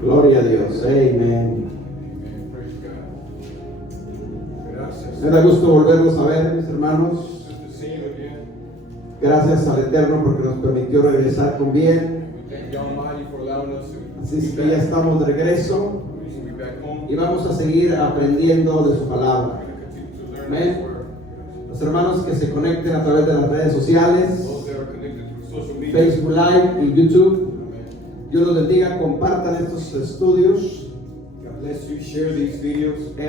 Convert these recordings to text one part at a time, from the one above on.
Gloria a Dios, amén. Me da gusto volverlos a ver, mis hermanos. Gracias al Eterno porque nos permitió regresar con bien. Así es que ya estamos de regreso y vamos a seguir aprendiendo de su palabra. Amén. Los hermanos que se conecten a través de las redes sociales, Facebook Live y YouTube, Dios los bendiga, compartan estos estudios.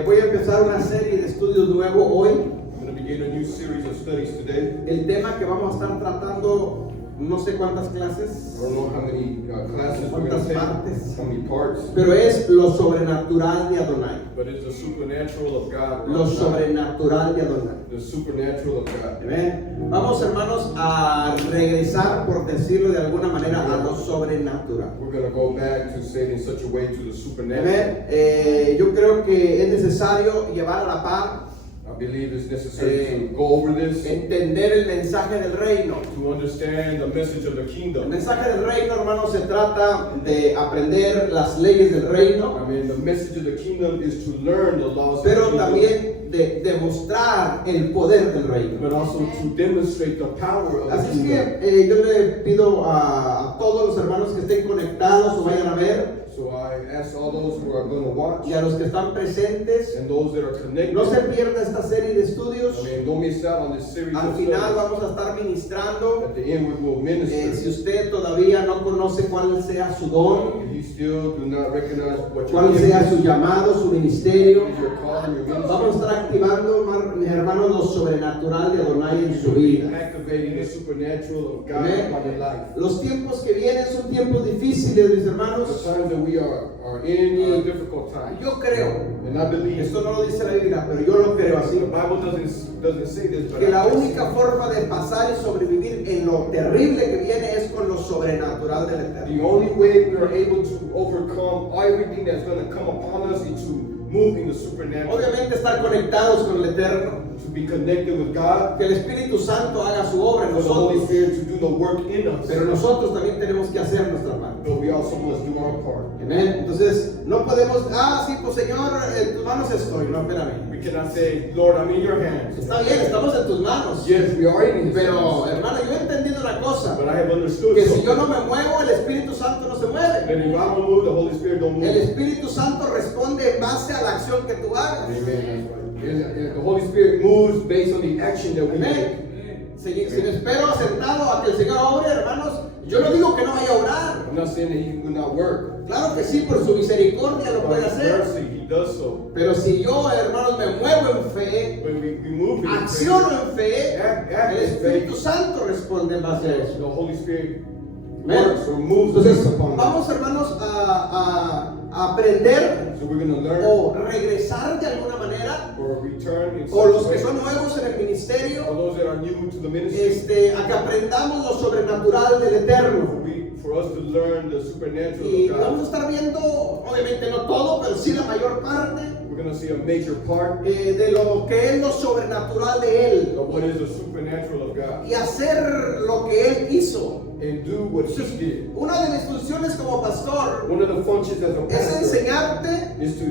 Voy a empezar una serie de estudios nuevo hoy. El tema que vamos a estar tratando, no sé cuántas clases, cuántas partes, pero es lo sobrenatural de Adonai. Lo sobrenatural de Adonai. Amén. Vamos, hermanos, a regresar, por decirlo de alguna manera, a lo sobrenatural. Amén. Yo creo que es necesario llevar a la par, I believe it's necessary to go over this, entender el mensaje del reino. to understand the message of the El kingdom. mensaje del reino, hermanos, se trata de aprender las leyes del reino, I mean, the message of the kingdom is to learn the laws of the pero kingdom, también de demostrar el poder del reino. but also to demonstrate the power of the Así es kingdom. que yo le pido a todos los hermanos que estén conectados o vayan a ver, So I ask all those who are going to watch y a los que están presentes, and those that are connected, no se pierda esta serie de estudios. I mean, don't miss out on this series Al of final studies. vamos a estar ministrando. At the end, we will minister. Si usted todavía no conoce cuál sea su don, If you still do not recognize what cuál your sea su llamado, su ministerio, your calling, your ministry, vamos a estar activando, mis hermanos, lo sobrenatural de Adonai en su vida. activating the supernatural of God Amén. upon your life. Los tiempos que vienen son tiempos difíciles, mis The hermanos. times that we are in are difficult times. Yo creo, And I believe, esto no lo dice la Biblia, pero yo lo creo the así, Bible doesn't say this, but que la I believe única forma de pasar y sobrevivir en lo terrible que viene es con lo sobrenatural del Eterno. the only way we are able to overcome everything that's going to come upon us is to move in the supernatural, Obviamente estar conectados con el Eterno, to be connected with God, que el Espíritu Santo haga su obra en for the Holy nosotros, Spirit to do the work in us. pero nosotros también tenemos que hacer nuestra parte. But we also must do our part. Amén. Entonces, no podemos, sí, pues Señor, en tus manos estoy. No, espérame. We cannot say, Lord, I'm in your hands. Está bien, estamos en tus manos. Yes, we are in His Pero, hands. hermano, yo he entendido una cosa, But I have understood que si yo something. no me muevo, el Espíritu Santo no se mueve. That if I don't move, the Holy Spirit don't El move. Espíritu Santo responde en base a la acción que tú hagas. Amen. That's right. And the Holy Spirit moves based on the action that we make. Amén. Si me espero sentado a que el Señor obre, hermanos, yo no digo que no vaya a orar. I'm not saying that He will not work. Claro que sí, por su misericordia lo By puede His hacer. mercy, He does so. Pero si yo, hermanos, me muevo en fe, When we move in acciono faith, en fe, act el in Espíritu faith, Santo responde en base a eso. the Holy Spirit Amén. works or moves Entonces, based upon that. vamos, hermanos, a aprender So we're going to learn o regresar de alguna manera, or return in o los such que a son way, nuevos en el for ministerio, those that are new to the ministry, a que aprendamos lo sobrenatural del Eterno. for us to learn the supernatural Y of vamos a God. estar viendo, obviamente no todo, pero sí la mayor parte We're going to see a major part de lo que es lo sobrenatural de Él of what is the supernatural of God y hacer lo que Él hizo. and do what He did. Una de mis funciones como pastor One of the functions as a es pastor enseñarte is to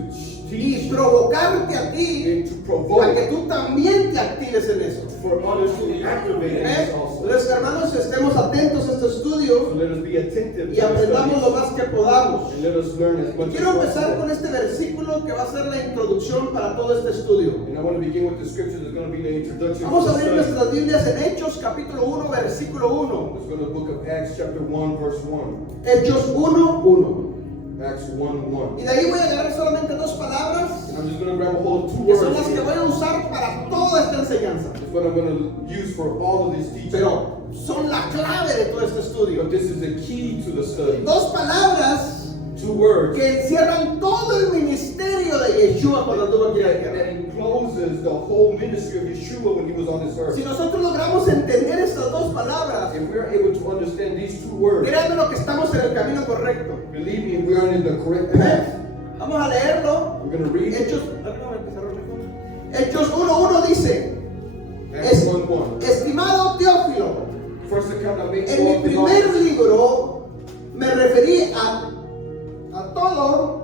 y teach provocarte a ti and to a que provoke tú también te actives en eso. for others to activate in this ¿Eh? also. Los hermanos, estemos atentos a este So estudio let us be attentive y to the aprendamos lo studies más que podamos. and let us learn as much as Quiero empezar con possible. este versículo que va a ser la introducción para todo este estudio. And I want to begin with the scripture that's going to be the introduction Vamos a to abrir the study. nuestras Biblias en Hechos capítulo 1, versículo 1. Let's go to the book of Acts chapter 1 verse 1. Hechos 1, 1. Acts 1:1. Y de ahí voy a agarrar solamente dos palabras And I'm just going to grab a hold of two que words son las que here. voy a usar para toda esta enseñanza. That's what I'm going to use for all of this teaching. Pero son la clave de todo este estudio. But this is the key to the study. Dos palabras Two words que encierran todo el ministerio de Yeshua cuando anduvo aquí en la that tierra. encloses the whole ministry of Yeshua when he was on this earth. Si nosotros logramos entender estas dos palabras, If we are able to understand these two words, créanme lo que estamos en el camino correcto. believe me, we are in the correct path. Vamos a leerlo. We're going to read Hechos, Hechos 1:1 dice, Acts 1:1. estimado Teófilo, First account I made en mi primer libro me referí a todo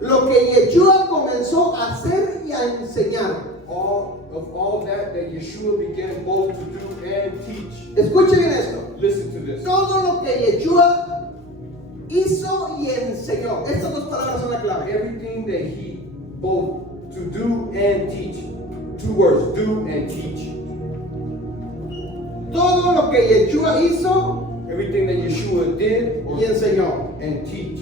lo que Yeshua comenzó a hacer y a enseñar. All that Yeshua began both to do and teach. Escuche bien esto. Listen to this. Todo lo que Yeshua hizo y enseñó. Estas dos palabras son la clave. Everything that he both to do and teach. 2 words, do and teach. Todo lo que Yeshua hizo Everything that Yeshua did y enseñó. and teach.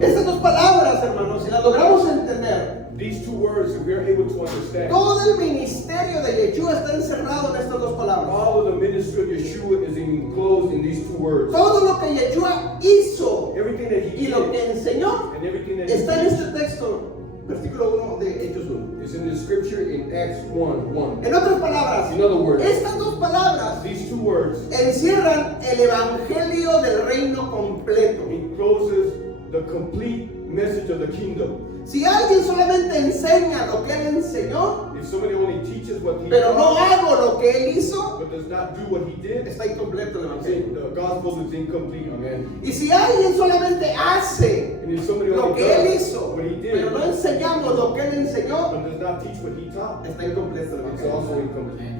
Estas dos palabras, hermanos, si las logramos entender, These 2 words, if we are able to understand, todo el ministerio de Yeshua está encerrado en estas dos palabras. all of the ministry of Yeshua is enclosed in these 2 words. Todo lo que Yeshua hizo Everything that he y lo did que enseñó and everything that he está en did este texto, versículo 1 de Hechos 1. is in the scripture in Acts 1:1. En otras palabras, In other words, estas dos palabras these 2 words encierran el evangelio del reino completo. encloses the complete message of the kingdom. Si alguien solamente enseña lo que él enseñó, If somebody only teaches what he pero no taught, hago lo que él hizo, but does not do what he did, está incompleto el evangelio. the gospel is incomplete. Amen. Y si alguien solamente hace And if somebody lo only que él does hizo, what he did, pero no enseñamos lo que él enseñó, but does not teach what he taught, está incompleto el it's evangelio. also incomplete.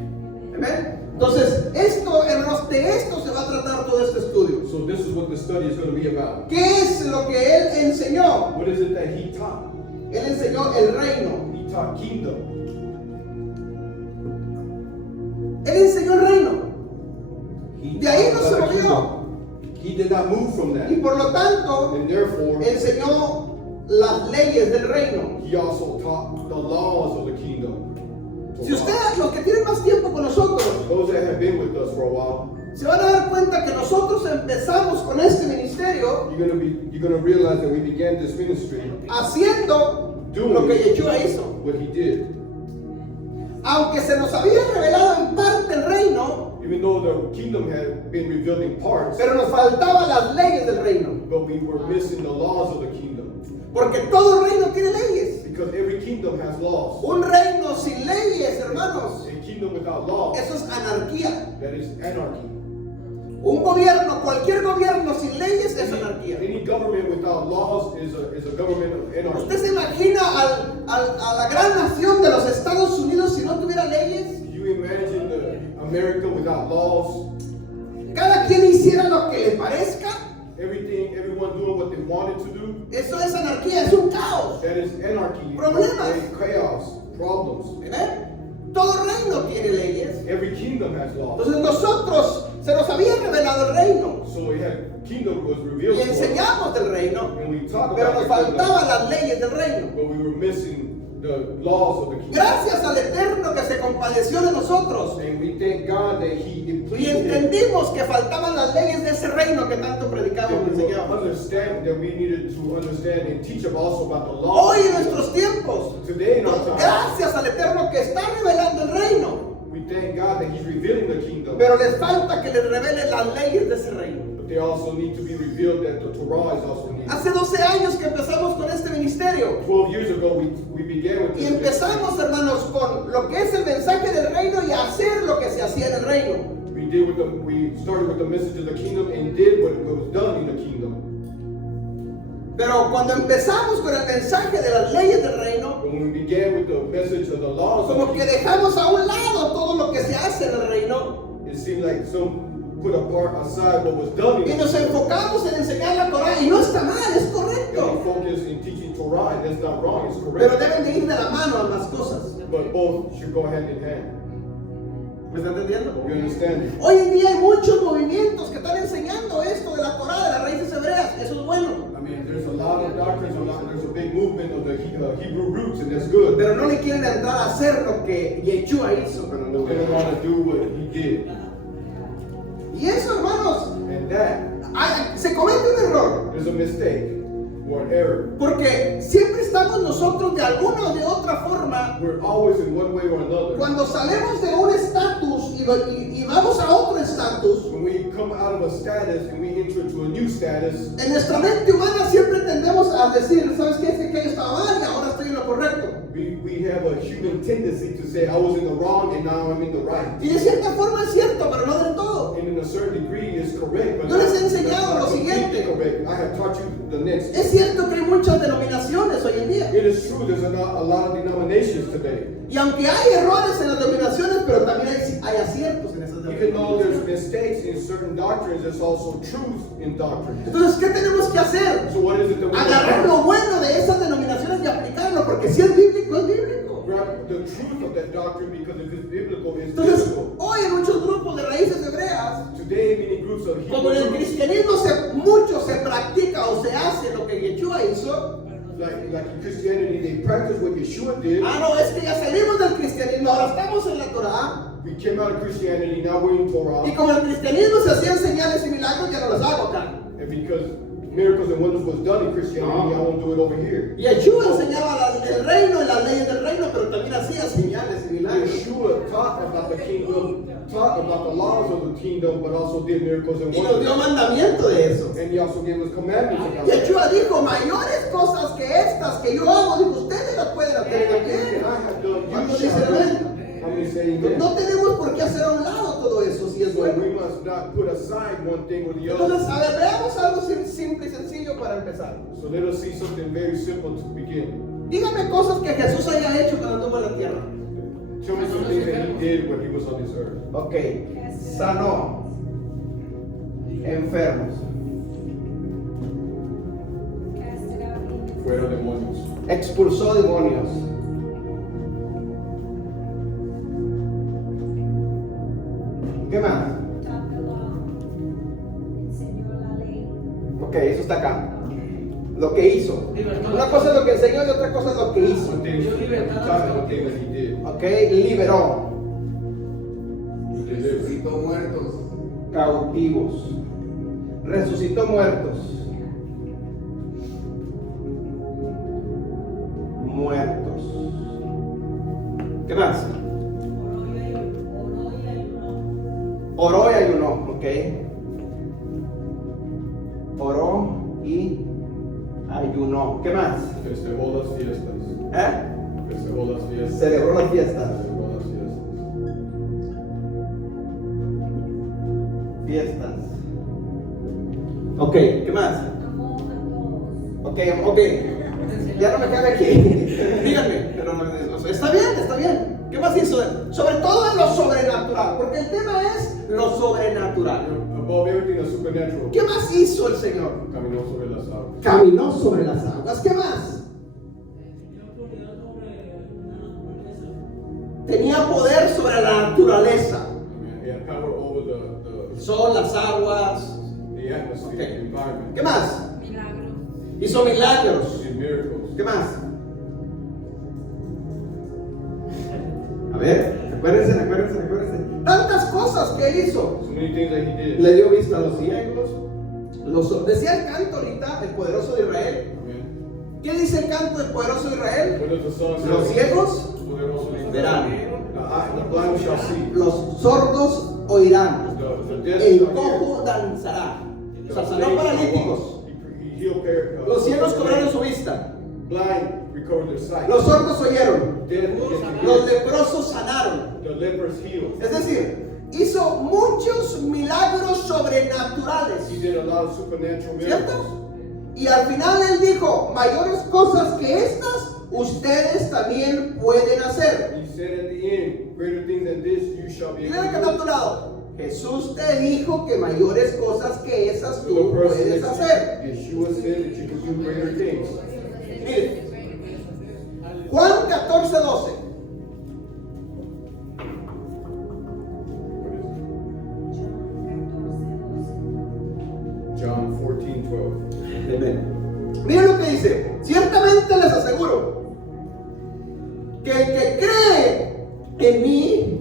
Amén. Entonces, esto, hermanos, de esto se va a tratar todo este estudio. So this is what the study is going to be about. ¿Qué es lo que él enseñó? What is it that he taught? Él enseñó el reino. He taught kingdom. Él enseñó el reino. He De ahí no taught se the movió. kingdom. He did not move from that. Y por lo tanto, And therefore, enseñó las leyes del reino. he also taught the laws of the kingdom. Si ustedes, los que tienen más tiempo con nosotros, Those that have been with us for a while, se van a dar cuenta que nosotros empezamos con este ministerio you're gonna realize that we began this ministry haciendo lo que Yeshua hizo. what he did. Aunque se nos había revelado en parte el reino, Even though the kingdom had been revealed in parts, pero nos faltaban las leyes del reino. but we were missing the laws of the kingdom. Porque todo reino tiene leyes. Because every kingdom has laws. Un reino sin leyes, hermanos, A kingdom without laws, eso es anarquía. that is anarchy. Un gobierno, cualquier gobierno sin leyes es anarquía. Any government without laws is a government of anarchy. ¿Usted se imagina a la gran nación de los Estados Unidos si no tuviera leyes? You imagine America without laws, Cada quien hiciera lo que le parezca. everyone doing what they wanted to do. Eso es anarquía, es un caos. That is anarchy. Problemas. Chaos, problems. ¿Eh? Todo reino tiene leyes. Every kingdom has laws. Entonces nosotros se nos había revelado el reino So we had kingdom was revealed y to us, enseñamos del reino, and we talked pero about nos the kingdom, faltaban las leyes del reino. but we were missing the laws of the kingdom. Gracias al Eterno que se compadeció de nosotros And we thank God that He y pleased Him. entendimos que faltaban las leyes de ese reino que tanto predicamos y That we will enseñamos. understand that we needed to understand and teach them also about the laws. Hoy en nuestros tiempos, Today in our time, gracias al Eterno que está revelando el reino, we thank God that He's revealing the kingdom. pero les falta que les revele las leyes de ese reino. But they also need to be revealed that the Torah is also needed. Hace 12 años que empezamos con este ministerio 12 years ago, we began with y this. empezamos, hermanos, con lo que es el mensaje del reino y a hacer lo que se hacía en el reino. We started with the message of the kingdom and did what was done in the kingdom. Pero cuando empezamos con el mensaje de las leyes del reino, When we began with the message of the laws of como the que kingdom, dejamos a un lado todo lo que se hace en el reino it seemed like some put aside what was done in y the nos kingdom. enfocamos en enseñar la Torah y no está mal, es And we correcto. focus in teaching Torah, and that's not wrong, it's Pero correct. deben de ir de la mano ambas cosas. But both should go hand in hand. ¿Me está entendiendo? You understand? Hoy en día hay muchos movimientos que están enseñando esto de la Torah, de las raíces hebreas. Eso es bueno. I mean, there's a lot of doctrines, there's a big movement of the Hebrew roots, and that's good. Pero no le quieren entrar a hacer lo que Yeshua hizo. But they don't want to do what he did. Y eso, hermanos, And that se comete un error. is a mistake or an error. Porque siempre estamos nosotros de alguna o de otra forma, We're always in one way or another. cuando salimos de un estatus y y vamos a otro estatus, when we come out of a status and we enter into a new status, en nuestra mente humana siempre tendemos a decir, ¿sabes qué? Es que yo estaba mal y ahora estoy en lo correcto. we have a human tendency to say, I was in the wrong and now I'm in the right. Y de cierta forma es cierto, pero no del todo. And in a certain degree, it's correct. But Yo les he that's enseñado not lo completely siguiente. correct. I have taught you the next. Es cierto que hay muchas denominaciones hoy en día. It is true, there's a lot of denominations today. Y aunque hay errores en las denominaciones, pero también hay aciertos en esas Even though there's denominaciones. mistakes in certain doctrines, there's also truth in doctrines. Entonces, ¿qué tenemos que hacer? So what is it that we Agarrar lo bueno de esas denominaciones y aplicarlo, porque si es bíblico, es bíblico. grab the truth of that doctrine, because if it's biblical, it's Entonces, biblical. hoy en muchos grupos de raíces hebreas, Today, many groups of como en el Hebrew, cristianismo mucho se practica o se hace lo que Yeshua hizo. like in Christianity, they practice what Yeshua did. Ah, no, es que ya salimos del cristianismo, ahora estamos en la Torah. We came out of Christianity, now we're in Torah. Y como en el cristianismo se hacían señales y milagros, ya no los hago acá. And because miracles and wonders was done in Christianity, I won't do it over here. Yeshua enseñaba el reino y las leyes del reino, pero también hacía señales y milagros. Yeshua taught about the kingdom, taught about the laws of the kingdom, but also did miracles and Y nos dio wonders. mandamiento de eso. And he also gave us commandments about that. Yeshua dijo, mayores cosas que estas que yo hago, dijo, ustedes las pueden hacer And también. I have done, ¿Cuántos you dicen shall do. amén? How many say amen? No tenemos por qué hacer a un lado todo eso, si es So bueno. we must not put aside one thing or the Entonces, other. a ver, veamos algo simple y sencillo para empezar. So let us see something very simple to begin. Dígame cosas que Jesús haya hecho cuando anduvo en la tierra. Tell me some things that he did when he was on this earth. Ok, sanó enfermos, Fuera demonios. expulsó demonios, ¿qué más? Ok, eso está acá. Lo que hizo. Una cosa es lo que enseñó y otra cosa es lo que hizo. One thing is he taught, one thing that he did. Ok, liberó He delivered. Resucitó muertos. cautivos, resucitó muertos, muertos. ¿Qué más? Oró y ayunó, ok. Oró y ayunó. ¿Qué más? Festejó las fiestas. ¿Eh? Festejó las fiestas. Celebró las fiestas. Festejó las fiestas. Fiestas. Ok, ¿qué más? Ok, ok. Ya no me cabe aquí. Díganme. Pero está bien, está bien. ¿Qué más hizo? Sobre todo en lo sobrenatural. Porque el tema es lo sobrenatural. Above everything, the supernatural. ¿Qué más hizo el Señor? Caminó sobre las aguas. Caminó sobre las aguas. ¿Qué más? Tenía poder sobre la naturaleza. Amen. He had power over El sol, las aguas. the atmosphere, Okay. the environment. ¿Qué más? Hizo milagros. He did miracles. ¿Qué más? A ver, recuérdense. Tantas cosas que él hizo. So many things that he did. Le dio vista a los ciegos. Decía el canto ahorita, el poderoso de Israel. Amen. ¿Qué dice el canto del poderoso de Israel? What does the song say? Los ciegos Poderoso de Israel. verán. The blind shall see. Los sordos oirán. The deaf El shall hear. cojo danzará. O The sea, sanó lame shall paralíticos. walk. He healed Los ciegos cobraron su vista. blind recovered their sight. Los sordos oyeron. Deaf began to Los hear. leprosos sanaron. The lepers healed. Es decir, hizo muchos milagros sobrenaturales. He did a lot of supernatural miracles. ¿Cierto? Y al final él dijo, mayores cosas que estas, ustedes también pueden hacer. He said at the end, greater things than this you shall be Y able mira que to está a tu lado. Jesús te dijo que mayores cosas que esas do. tú The person puedes next to hacer. you, Yeshua said that you can do greater things. Mire, Juan 14:12. John 14:12. Miren lo que dice. Ciertamente les aseguro que el que cree en mí,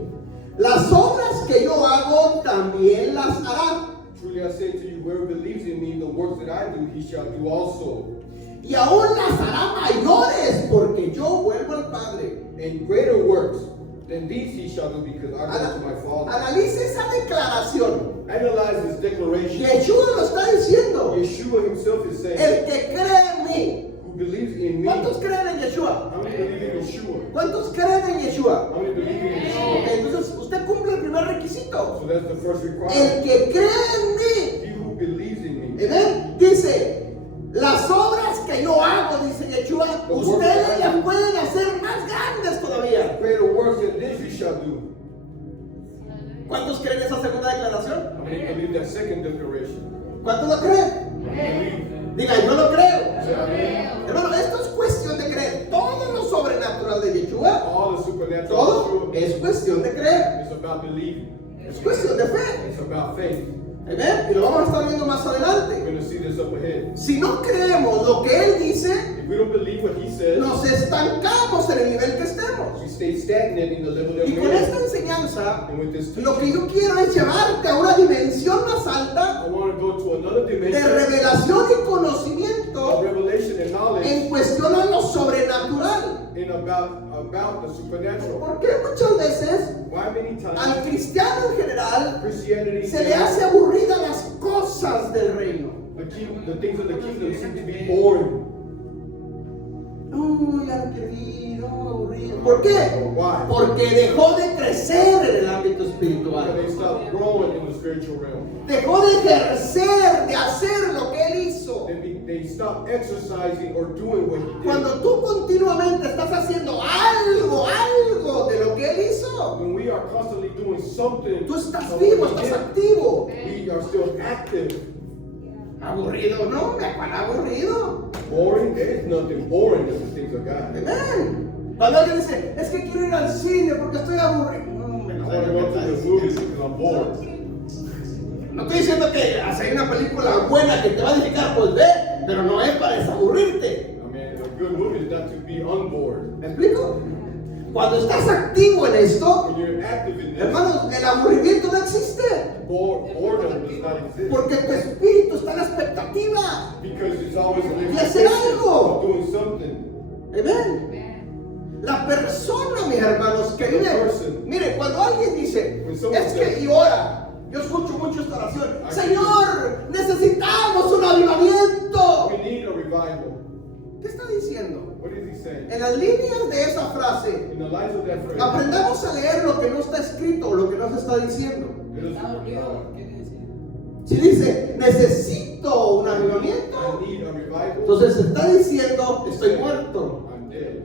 las obras que yo hago también las hará. Truly I say to you, whoever believes in me, the works that I do, he shall do also. Y aún las hará mayores porque yo vuelvo al Padre. And greater works, then these he shall do because I go to my Father. Analice esa declaración. Analyze this declaration. Yeshua lo está diciendo. Yeshua himself is saying, El que cree en mí. who believes in me. ¿Cuántos creen en Yeshua? How many believe in Yeshua? ¿Cuántos creen en Yeshua? How many believe in Yeshua? Ok, entonces usted cumple el primer requisito. So that's the first requirement. El que cree en mí. He who believes in me. Amén. Dice, las obras que yo hago, dice Yeshua, ustedes las pueden hacer más grandes todavía. Greater works than this he shall do. ¿Cuántos creen esa segunda declaración? How many believe that second declaration? ¿Cuántos lo creen? Believe. Diga, yo lo creo. Say amen. Hermano, esto es cuestión de creer. Todo lo sobrenatural de Yeshua, All the supernatural todo is es cuestión de creer. about believing. Es cuestión de fe. It's about faith. Amén. Y lo vamos a estar viendo más We're adelante. going to see this up ahead. Si no creemos lo que Él dice, If we don't believe what he says, nos estancamos en el nivel que estemos. we stay stagnant in the level that Y con we're esta in. enseñanza, And with this lo que teaching, yo quiero es llevarte a una dimensión más alta I want to go to another de dimension revelación y of conocimiento revelation and knowledge en cuestión a lo sobrenatural. in about the supernatural. Porque muchas veces Why many times al cristiano en general Christianity se le hace aburrida las cosas del reino. the things of the kingdom seem to be boring. No, ya no quiero ir, no, aburrido. ¿Por qué? Why? Porque dejó de crecer en el ámbito Because espiritual. they stop growing in the spiritual realm. Dejó de ejercer, de hacer lo que Él hizo. They stop exercising or doing what he did. Cuando tú continuamente estás haciendo algo de lo que Él hizo, When we are constantly doing something, tú estás of vivo, what he estás did, activo. we are still active. Aburrido, no, ¿cuál aburrido? Boring? There is nothing boring in the things of God. Amén. Cuando alguien dice, es que quiero ir al cine porque estoy aburrido. No, me I lo want to go to the movies because I'm bored. No estoy diciendo que hacer una película buena que te va a edificar, pues ve, pero no es para desaburrirte. I mean, a good movie is not to be unbored. ¿Me explico? Cuando estás activo en esto, When you're active in this, hermanos, el aburrimiento no existe. boredom does not exist. Porque tu espíritu está en la expectativa. Because it's always an Y hacer expectation algo. of doing something. Amén. La persona, mis hermanos, que vive. Mire, cuando alguien dice, es que y ora, yo escucho mucho esta oración. Señor, necesitamos un avivamiento. We need a revival. ¿Qué está diciendo? What is he saying? En las líneas de esa frase, In the lines of that phrase, aprendamos a leer lo que no está escrito o lo que no se está diciendo. it is, Si dice, necesito un avivamiento, I need a revival. entonces está diciendo, estoy muerto. I'm dead.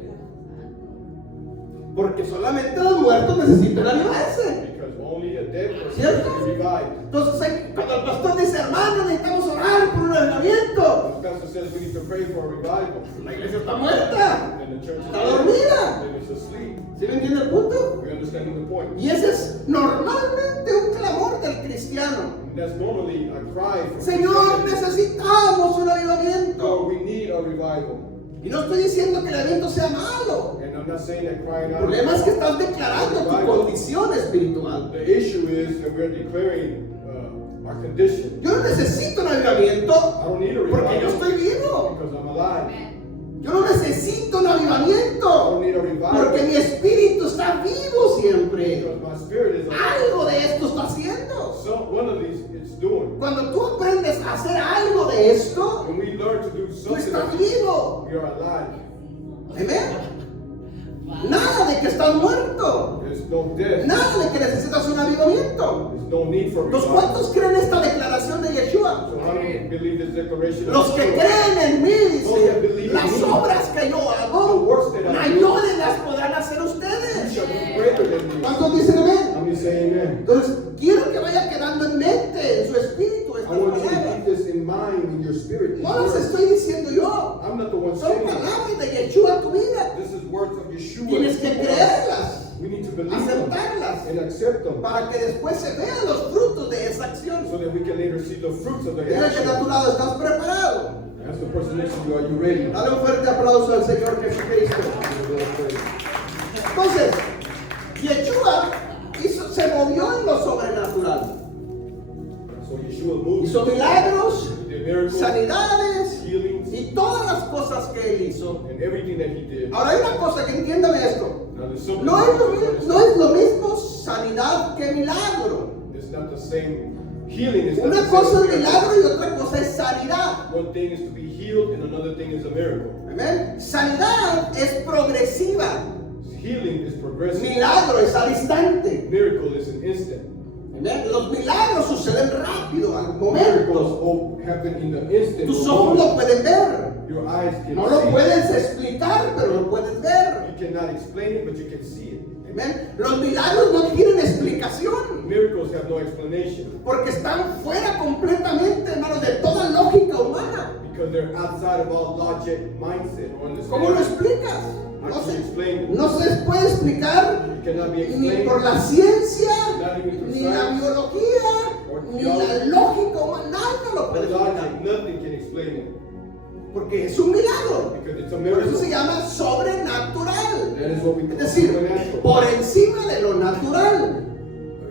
Porque solamente los muertos necesitan avivarse. Because only a dead person ¿Cierto? can be revived. Entonces, cuando el pastor dice, hermano, necesitamos orar por un avivamiento, The pastor says we need to pray for a revival. la iglesia está muerta, And the church is está dead. dormida. Then it's asleep. ¿Sí me entiende el punto? We're understanding the point. Y ese es normalmente un clamor del cristiano. And that's normally a cry from Señor, Christianity. necesitamos un avivamiento. Lord, we need a revival. Y no estoy diciendo que el avivamiento sea malo. And I'm not saying that crying El out. problema es que estás declarando tu condición espiritual. The issue is that we're declaring our condition. Yo no necesito un avivamiento I don't need a porque yo revival estoy vivo. because I'm alive. Yo no necesito un I avivamiento don't need a revival porque mi espíritu está vivo siempre. because my spirit is alive. Algo de esto está haciendo. So one of these it's doing. Cuando tú aprendes a hacer algo de esto, When we learn to do tú something, estás that vivo. we are alive. Amén. Nada de que estás muerto. There's no death. Nada de que necesitas un avivamiento. There's no need for ¿Los revival. cuantos creen esta declaración de Yeshua? So how many believe this declaration? Los que creen en mí, dice, believe las in me, obras que yo the hago, works that I do, mayores las podrán hacer you ustedes. shall do greater than me. ¿Cuántos dicen amén? How many say amen? Entonces, quiero que vaya quedando en mente, en su espíritu, I esta want you to palabra. keep this in mind in your spirit. these No las words. estoy diciendo yo. I'm not the one Son saying it. palabras de Yeshua a tu vida. This is words of Yeshua. Tienes que creerlas, We need to believe them aceptarlas, and accept them para que después se vean los frutos de esa acción. so that we can later see the fruits of the Mira que a action. tu lado, ¿estás preparado? Ask the person next to you, are you ready? Dale un fuerte aplauso al Señor Jesucristo. Entonces, Yeshua se movió en lo sobrenatural. So Yeshua moved. Hizo milagros, He did miracles, sanidades healings, y todas las cosas que él hizo. and everything that he did. Ahora hay una cosa que entiendan esto. Now No es lo mismo sanidad que milagro. It's not the same. Healing is not Una the cosa same es milagro y otra cosa es sanidad. One thing is to be healed and another thing is a miracle. Amén. Sanidad es progresiva. Healing is progressive. Milagro es al instante. Miracle is an instant. Amén. Los milagros suceden rápido, al Miracles momento. happen in the instant. Tus ojos lo pueden ver. Your eyes can No lo see. puedes explicar, pero lo puedes ver. You cannot explain it, but you can see it. Amén. Los milagros no tienen explicación. Miracles have no explanation Porque están fuera completamente, hermanos, de toda lógica humana. because they're outside of all logic, mindset, or ¿Cómo lo understanding. explicas? How can you explain it? No se puede explicar It cannot be ni explained. por la ciencia, Not even through ni la science biología, or ni la lógica humana. Nada lo or puede explicar. logic. Nothing can explain it Porque es un milagro. because it's a Por miracle. eso se llama sobrenatural. That is what we Es call decir, supernatural. por encima de lo natural.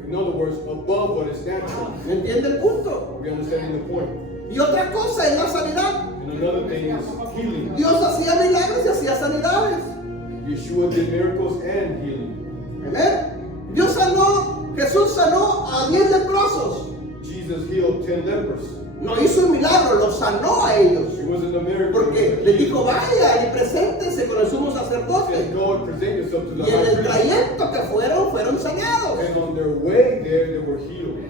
In other words, above what is natural. ¿Me entiende el punto? We understanding the point. Y otra cosa es la sanidad. And another thing is healing. Dios hacía milagros y hacía sanidades. Yeshua did miracles and healing. Amén. Jesús sanó a 10 leprosos. Jesus healed 10 lepers. No hizo un milagro, los sanó a ellos. It wasn't a miracle. Porque les dijo, vayan y preséntense con el sumo sacerdote. And go and present yourself to the Y en high el priest. trayecto que fueron sanados. And on their way there, they were healed.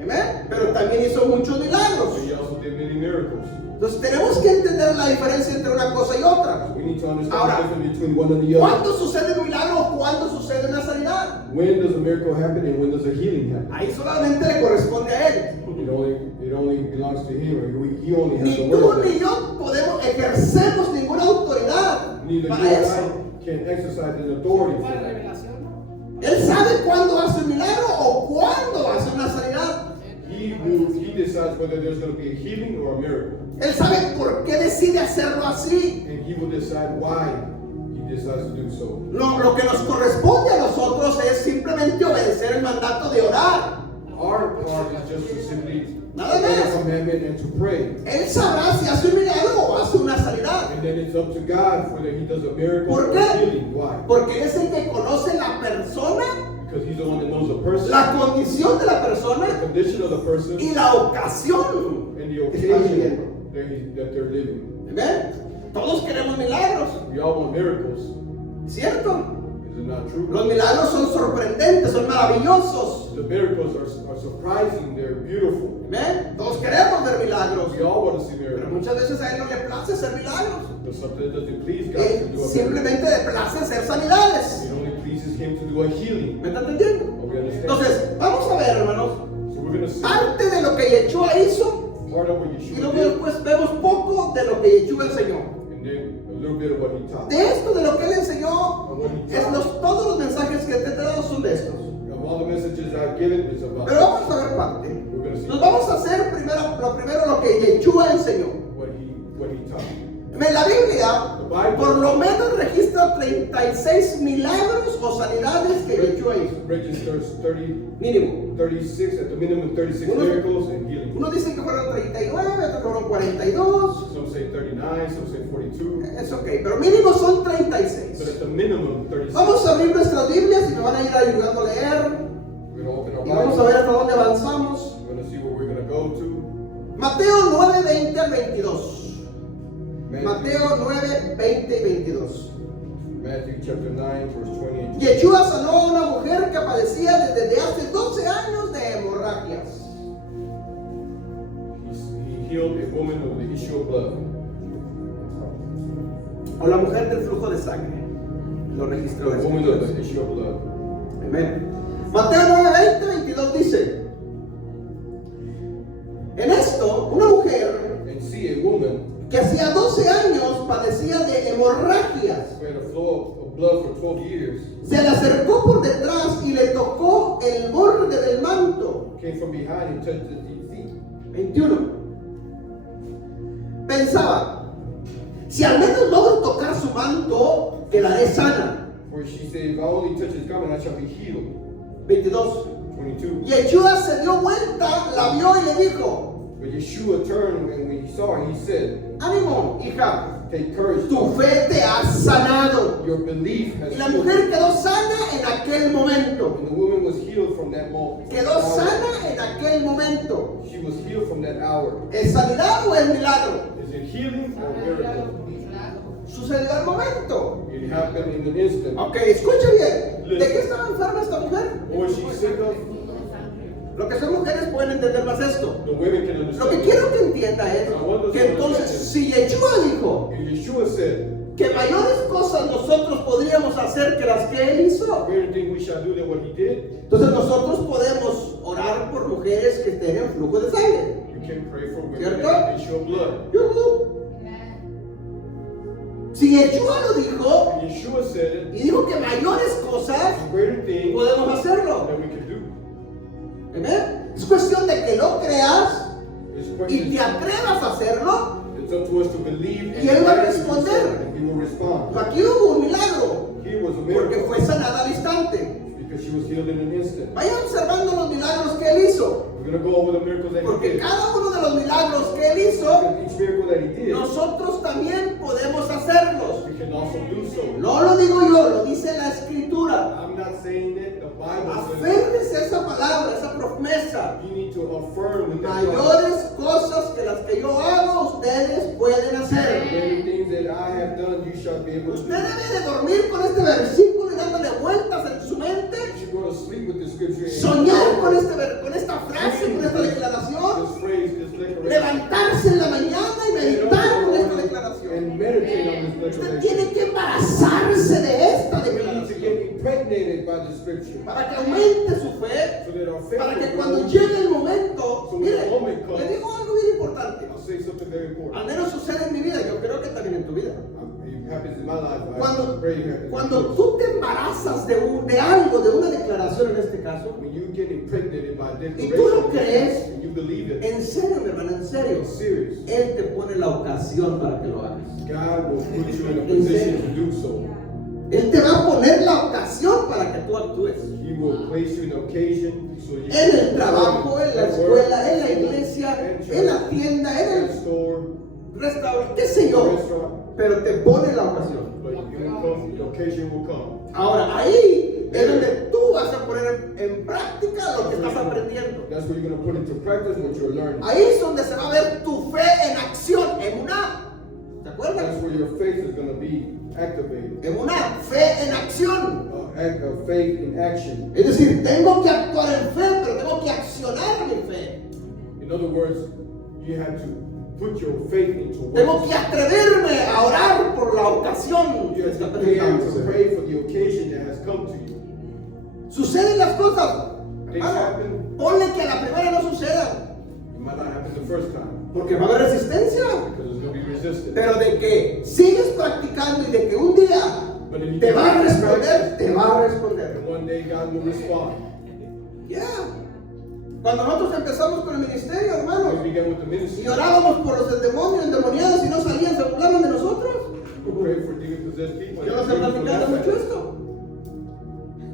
Amén. Pero también hizo muchos milagros. But he also did many miracles. Entonces tenemos que entender la diferencia entre una cosa y otra. We need to understand Ahora, the difference between one and the other. ¿Cuándo sucede un milagro o cuándo sucede una sanidad? When does a miracle happen and when does a healing happen? Ahí solamente le corresponde a él. It only belongs to him. Or he only has the Ni word tú of ni it. yo podemos ejercernos ninguna autoridad Neither you para or eso. I can exercise an authority for that. Él sabe cuándo hace un milagro o cuándo hace una sanidad. He decides whether there's going to be a healing or a miracle. Él sabe por qué decide hacerlo así. And he will decide why he decides to do so. No, lo que nos corresponde a nosotros es simplemente obedecer el mandato de orar. Our part is just to simply Nada obey más. the commandment and to pray. Él sabrá si hace un milagro o hace una sanidad. And then it's up to God whether he does a miracle ¿Por or qué? a healing. Why? Porque Él es el que conoce la persona, Because he's the one that knows the person, la condición de la the persona condition of the person, y la ocasión and the que está occasion viviendo. that they're living. ¿Ven? Todos queremos milagros, We all want miracles. ¿cierto? Is it not true? Los milagros son sorprendentes, son maravillosos. The miracles are surprising. They're beautiful. ¿Ven? Todos queremos ver milagros, We all want to see pero miracles. muchas veces a Él no le place hacer milagros. But something that doesn't please God to Él do a miracle. simplemente le place hacer sanidades. It only pleases him to do a healing. ¿Me está entendiendo? We understand. Entonces, vamos a ver, hermanos, So we're going to see parte de lo que Yeshua hizo part of what y Yeshua luego did, después vemos poco de lo que Yeshua enseñó. and then a little bit of what he taught. De esto, de lo que Él enseñó, And what he es taught. todos los mensajes que te he dado son de estos. Of all the messages I've given, is about Pero vamos a ver parte. we're going to see Nos vamos a hacer primero lo que Yeshua enseñó. what he taught. En la Biblia, The Bible por lo menos registra 36 milagros o sanidades que Yeshua hizo. registers 30, Mínimo. 36, at the minimum 36 Unos- miracles and healing. Unos dicen que fueron 39, otros fueron 42. Some say 39, some say 42, Es ok, pero mínimo son but 36. at the minimum 36. Vamos a abrir nuestras Biblias y me van a ir ayudando a leer. We're going to open our Y vamos a Bibles. ver hasta dónde avanzamos. We're going to see where we're going to go to. Mateo 9, 20 al 22. Matthew, Mateo 9, 20 y 22. Matthew chapter 9, verse 20 and 22. Yeshua sanó a una mujer que padecía desde hace 12 años de hemorragias. He healed a woman of the issue of blood. O la mujer del flujo de sangre. Lo registró The la woman of Escritura. the issue of blood. Amén. Mateo 9, 20, 22 dice: En esto, una mujer And see a woman que hacía 12 años padecía de hemorragias, who had a flow of blood for 12 years, se le acercó por detrás y le tocó el borde del manto. came from behind and touched his feet. 21. Pensaba, si al menos logro tocar su manto, quedaré sana. For she said, if I only touch his garment, I shall be healed. 22. 22. Yeshua se dio vuelta, la vio y le dijo: But Yeshua turned, and when he saw her, he said, ánimo, hija, take courage, tu fe te ha sanado. your belief has Y la healed mujer you. quedó sana en aquel momento. And the woman was healed from that moment. Quedó sana en aquel momento. She was healed from that hour. ¿Es sanidad o es milagro? Is it healing or miracle? Sucedió al momento. It happened in an instant. Ok, escuche bien. ¿De qué estaba enferma esta mujer? What was she sick of? Lo que son mujeres pueden entender más esto. The women can Lo que understand. quiero que entienda es que entonces si Yeshua dijo And Yeshua said, que mayores cosas nosotros podríamos hacer que las que Él hizo, greater thing we shall do than what he did. entonces nosotros podemos orar por mujeres que estén en flujo de sangre. We can pray for women ¿Cierto? that issue of blood. Yujú. Si Yeshua lo dijo And Yeshua said it, y dijo que mayores cosas greater thing podemos hacerlo. that we can do. ¿Amén? Es cuestión de que lo creas It's y te atrevas a hacerlo. It's up to us to believe Y Él va a and responder. and he will respond. Aquí hubo un milagro Here was a porque miracle fue sanada al instante. because she was healed in an instant. Vaya observando los milagros que Él hizo, We're going to go over the miracles that he porque did. cada uno de los milagros que Él hizo, Because each miracle that he did, nosotros también podemos hacerlos. we can also do so. No lo digo yo, lo dice la Escritura. I'm not saying it, the Bible says Aférrese a esa palabra, esa promesa. you need to affirm with that promise. Mayores cosas que las que yo hago, ustedes pueden hacer. Many things that I have done, you shall be able to Usted do. debe de dormir con este versículo y dándole vueltas en su mente. You should go to sleep with the scripture and Soñar con esta frase, con esta declaración. this phrase, this declaration. Levantarse en la mañana y meditar con esta declaración. And meditate on this Usted declaration. tiene que embarazarse de esta We need to declaración get impregnated by the scripture. para que aumente su fe, So that our faith para que will cuando grow. llegue el momento, So mire, when the moment comes, le digo algo bien importante. I'll say something very Al important. menos sucede en mi vida, yo creo que también en tu vida. It happens in my life. I Cuando, pray it happens in cuando yours. tú te embarazas de algo, de una declaración en este caso, When you get impregnated by y tú lo declaration crees, and you believe it, en serio, mi hermano, en serio, it's serious. Él te pone la ocasión para que lo hagas. God will put you in a position to do so. Él te va a poner la ocasión para que tú actúes. He will place you in occasion so you En el trabajo, en la at work, escuela, en la iglesia, en la tienda, en at el store, restaurante, qué sé yo, restaurant. pero te pone la ocasión. But it will come, the occasion will come. Ahora, ahí es donde tú vas a poner en práctica lo que estás aprendiendo. That's where you're going to put into practice what you're learning. Ahí es donde se va a ver tu fe en acción, en una, ¿te acuerdas? That's where your faith is going to be activated. En una fe en acción. Act of faith in action. Es decir, tengo que actuar en fe, pero tengo que accionar mi fe. In other words, you have to put your faith into Tengo work. que atreverme a orar por la ocasión You que have está to pray presentándose. for the occasion that has come to you. Suceden las cosas. Things Hermano, happen. ponle que a la primera no sucedan, It might not happen the first time porque va a haber resistencia. because there's going to be resistance. Pero de que sigues practicando y de que un día But if you te va a keep responder, practicing, te va a responder. and one day God will respond. Ya. Cuando nosotros empezamos con el ministerio, hermanos, We began with the ministry. y orábamos por los demonios, endemoniados, y no salían, se burlaban de nosotros. We prayed for demon-possessed people. Yo no sé and demons platicar were mucho laughed esto.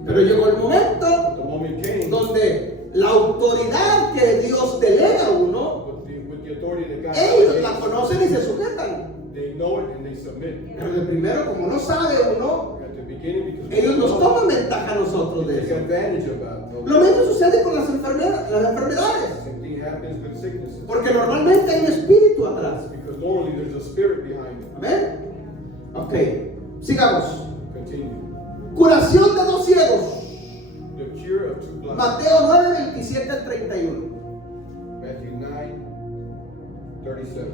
Pero llegó el momento at. The moment came donde la autoridad que Dios delega a uno, with the authority that God ellos la gave, conocen y se sujetan. they know it and they submit. Pero de primero, como no sabe uno, At the beginning, because ellos nos know, toman ventaja a nosotros they de take eso. advantage of that. Lo mismo sucede con las enfermedades. Same thing happens with sicknesses. Porque normalmente hay un espíritu atrás. Because normally there's a spirit behind it. ¿Amén? Ok, sigamos. Continue. Curación de dos ciegos. The cure of two blind. Mateo 9, 27 al 31. Matthew 9, 37.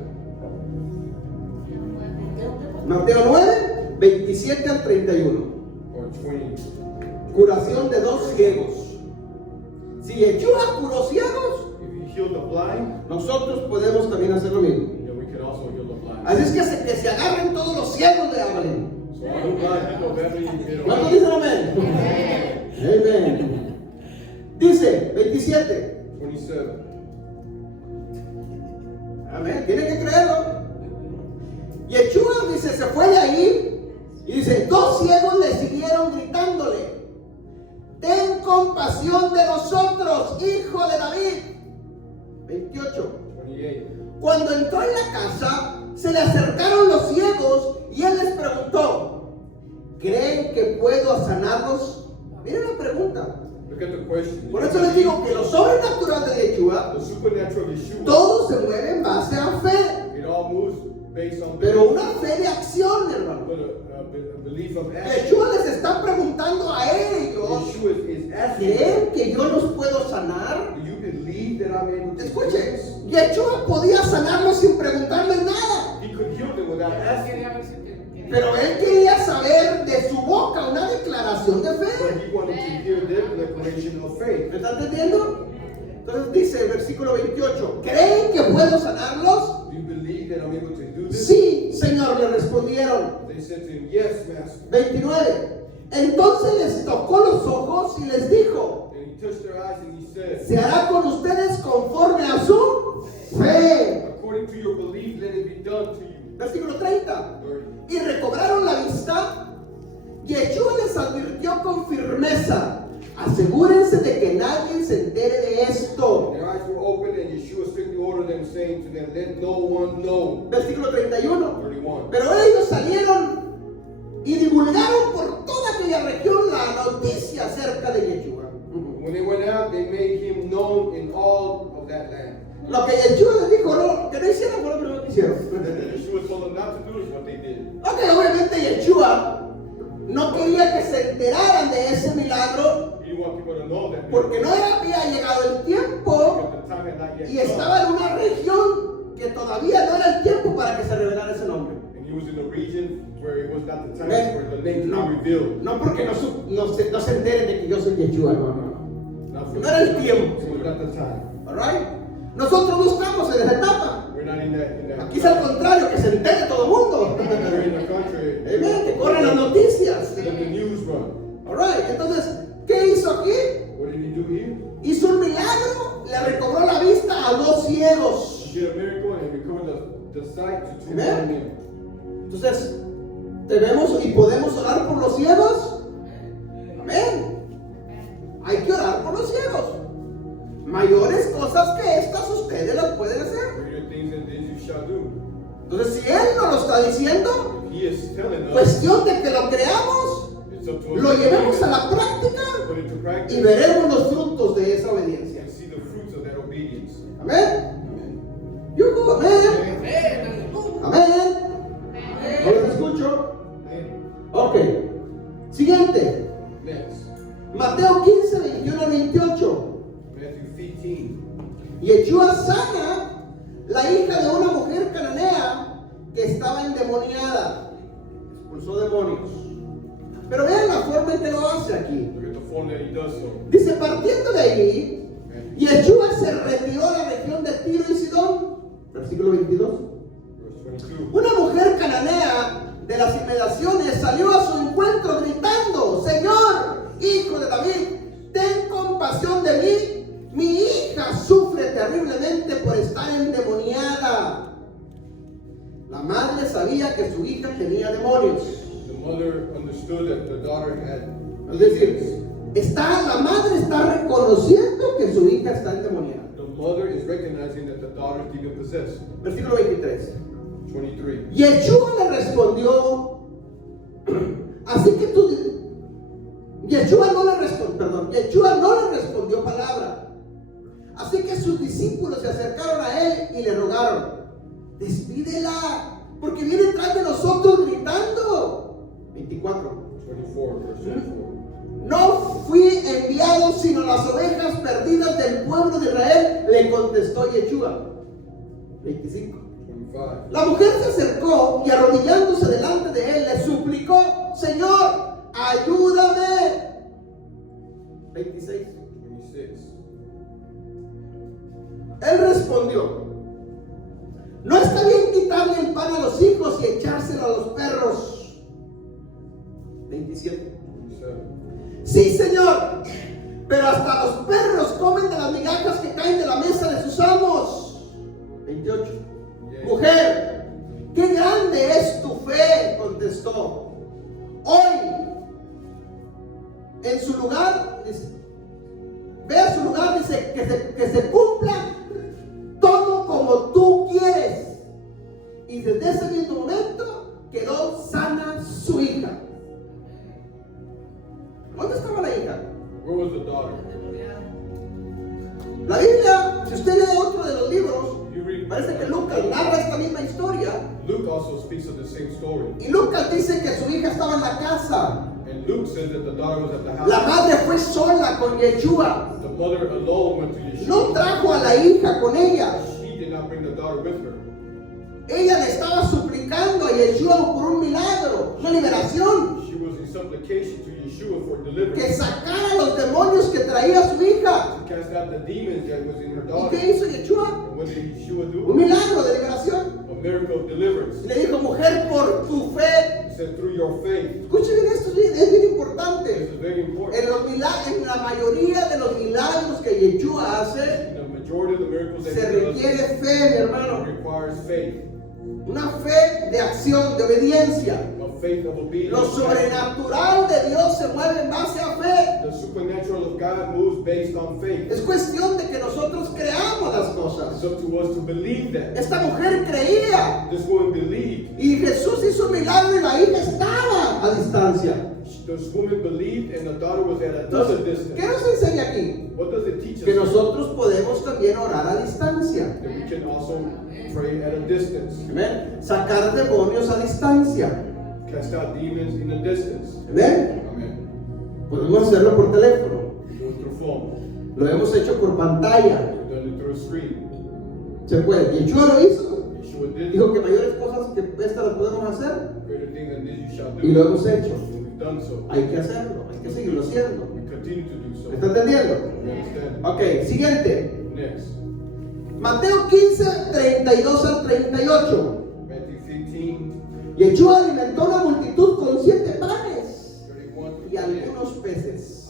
Mateo 9, 27 al 31. Or 20. Curación de dos ciegos. Si Yeshua curó ciegos, If you heal the blind, nosotros podemos también hacer lo mismo. then we can also heal the blind. Así es que se agarren todos los ciegos de Abraham. So all the blind people of Bethany, they don't ¿Cuántos dicen amén? Amén. Dice 27. 27. Amén. Tienen que creerlo. Yeshua dice, se fue de ahí y dice, dos ciegos le siguieron gritándole, ten compasión de nosotros, hijo de David. 28. 28. Cuando entró en la casa, se le acercaron los ciegos y él les preguntó, ¿creen que puedo sanarlos? Miren la pregunta. Look at the question. Por eso les digo que lo sobrenatural de Yeshua, The supernatural Yeshua, todo se mueve en base a fe, it all moves based on pero una fe de acción, hermano. but a belief of action. Yeshua les está preguntando a ellos, Yeshua is asking, ¿creen que yo los puedo sanar? do you believe that I'm able to do Escuche, this? Yeshua podía sanarlos sin preguntarles nada, He could heal them without asking, pero él quería saber de su boca una declaración de but fe. he wanted to hear their declaration of faith. ¿Me están entendiendo? Entonces dice el versículo 28, ¿creen que puedo sanarlos? Do you believe that I'm able to do this? Sí, Señor, le respondieron. They said to him, yes, Master. 29. Entonces les tocó los ojos y les dijo, And he touched their eyes and he said, se hará con ustedes conforme a su fe. according to your belief, let it be done to you. Versículo 30. 30. Y recobraron la vista. Yeshua les advirtió con firmeza, asegúrense de que nadie se entere de esto. Their eyes were open and Yeshua strictly ordered them, saying to them, let no one know. Versículo 31. 31. Pero ellos salieron y divulgaron por toda aquella región la noticia acerca de Yeshua. When they went out, they made him known in all of that land. Lo que Yeshua les dijo, no, que no hicieron fue lo primero que hicieron. Yeshua told them not to do is what they did. Ok, obviamente Yeshua no quería que se enteraran de ese milagro He didn't want people to know that porque no había llegado el tiempo because the time had not yet y come. estaba en una región que todavía no era el tiempo para que se revelara ese nombre. And he was in a region where it was not the time Ven, for the name to no, be revealed. no porque no se enteren de que yo soy Yeshua, no. Not for No era el tiempo. It was not the time. Alright? Nosotros no estamos en esa etapa. We're not in that. Aquí es al contrario, que se entere todo el mundo. We're in the country. Amen, que corren las noticias. Let the news run. Alright, entonces, ¿qué hizo aquí? What did he do here? Hizo un milagro, le recobró la vista a dos ciegos. He did a miracle and recovered the sight to two Amen. blind men. Entonces, debemos y podemos orar por los ciegos. Amén. Hay que orar por los ciegos. Mayores cosas que estas ustedes las pueden hacer. Greater things than these you shall do. Entonces, si Él nos lo está diciendo, If he is telling us, cuestión de que lo creamos, it's up to us lo to llevemos a la práctica put it to y practice veremos los frutos de esa obediencia. and see the fruits of that obedience. Amén. Yuhu, amén. Amén. ¿No los escucho? Ok. Siguiente. Next, Mateo 15, 21 al 28. Matthew 15. Yeshua sana la hija de una mujer cananea que estaba endemoniada. Expulsó demonios. Pero vean la forma en que lo hace aquí. Look at the form that he does so. Dice, partiendo de allí, Yeshua se retiró a la región de Tiro y Sidón. Versículo 22. Verse 22. Una mujer cananea de las inmediaciones salió a su encuentro gritando, Señor, hijo de David, ten compasión de mí. Mi hija sufre terriblemente por estar endemoniada. La madre sabía que su hija tenía demonios. The mother understood that the daughter had. Es decir, la madre está reconociendo que su hija está endemoniada. The mother is recognizing that the daughter is demon possessed. Versículo 23. 23. Yeshua le respondió, así que Yeshua no le respondió palabra. Así que sus discípulos se acercaron a él y le rogaron, despídela, porque viene tras de nosotros gritando. 24. 24, verse 24. No fui enviado sino las ovejas perdidas del pueblo de Israel, le contestó Yeshua. 25. 25. La mujer se acercó y arrodillándose delante de él le suplicó, Señor, ayúdame. 26. 26. Él respondió, no está bien quitarle el pan a los hijos y echárselo a los perros. 27. 27. Sí, Señor, pero hasta los perros comen de las migajas que caen de la mesa de sus amos. 28. Mujer, qué grande es tu fe, contestó. Hoy, en su lugar, ve a su lugar, dice que se cumpla todo como desde ese mismo momento quedó sana su hija. ¿Dónde estaba la hija? Where was the daughter? La Biblia, si usted lee otro de los libros, You read. parece que Lucas narra esta misma historia. Luke also speaks of the same story. Y Lucas dice que su hija estaba en la casa. And Luke says that the daughter was at the house. La madre fue sola con Yeshua. The mother alone went to Yeshua. No trajo a la hija con ella. She did not bring the daughter with her. Ella le estaba suplicando a Yeshua por un milagro, una liberación, She was in supplication to Yeshua for que deliverance. sacara los demonios que traía su hija. To cast out the demons that was in her ¿Y daughter. qué hizo Yeshua? And what did Yeshua Un do? milagro de liberación. A miracle of deliverance. Y le dijo, mujer, por tu fe. He said, through your faith. Escuchen bien, esto es bien This importante. is very important. En la mayoría de los milagros que Yeshua hace, The majority of the miracles that se he does requiere fe, mi hermano. requires faith. Una fe de acción, de obediencia. A faith of obedience. Lo sobrenatural de Dios se mueve en base a fe. The supernatural of God moves based on faith. Es cuestión de que nosotros creamos las It's cosas. up to us to believe that. Esta mujer creía This woman believed. y Jesús hizo un milagro y la hija estaba a distancia. This woman believed and the daughter was at Entonces, another distance. ¿qué nos enseña aquí? What does it teach us? Que nosotros podemos también orar a distancia. That we can also pray at a distance. Amén. Sacar demonios a distancia. Cast out demons in a distance. Amén. Amen. Podemos hacerlo por teléfono. Do it through phone. Lo hemos hecho por pantalla. We've done it through a screen. Se puede. Yeshua lo hizo. Yeshua did Dijo que mayores cosas que estas las podemos hacer. greater things than this you shall Y lo do. hemos hecho. And we've done so. Hay que hacerlo. Hay que seguirlo haciendo. We continue to do so. ¿Me está entendiendo? You understand? Ok, siguiente. Next. Mateo 15, 32 al 38. Matthew 15, Yeshua alimentó a una multitud con 7 panes 31 through y 38. algunos peces.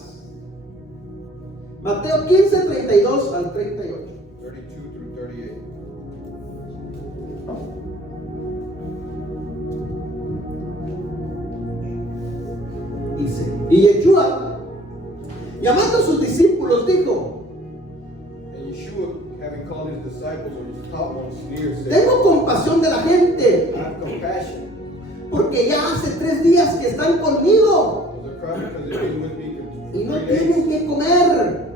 Mateo 15, 32 al 38. 32 through 38. Dice, y Yeshua, llamando a sus discípulos, dijo, And Yeshua, having called his disciples or his top ones near, said, tengo compasión de la gente, I have compassion. porque ya hace 3 días que están conmigo Because they're crying because they've been with me y for no 3 days. tienen que comer.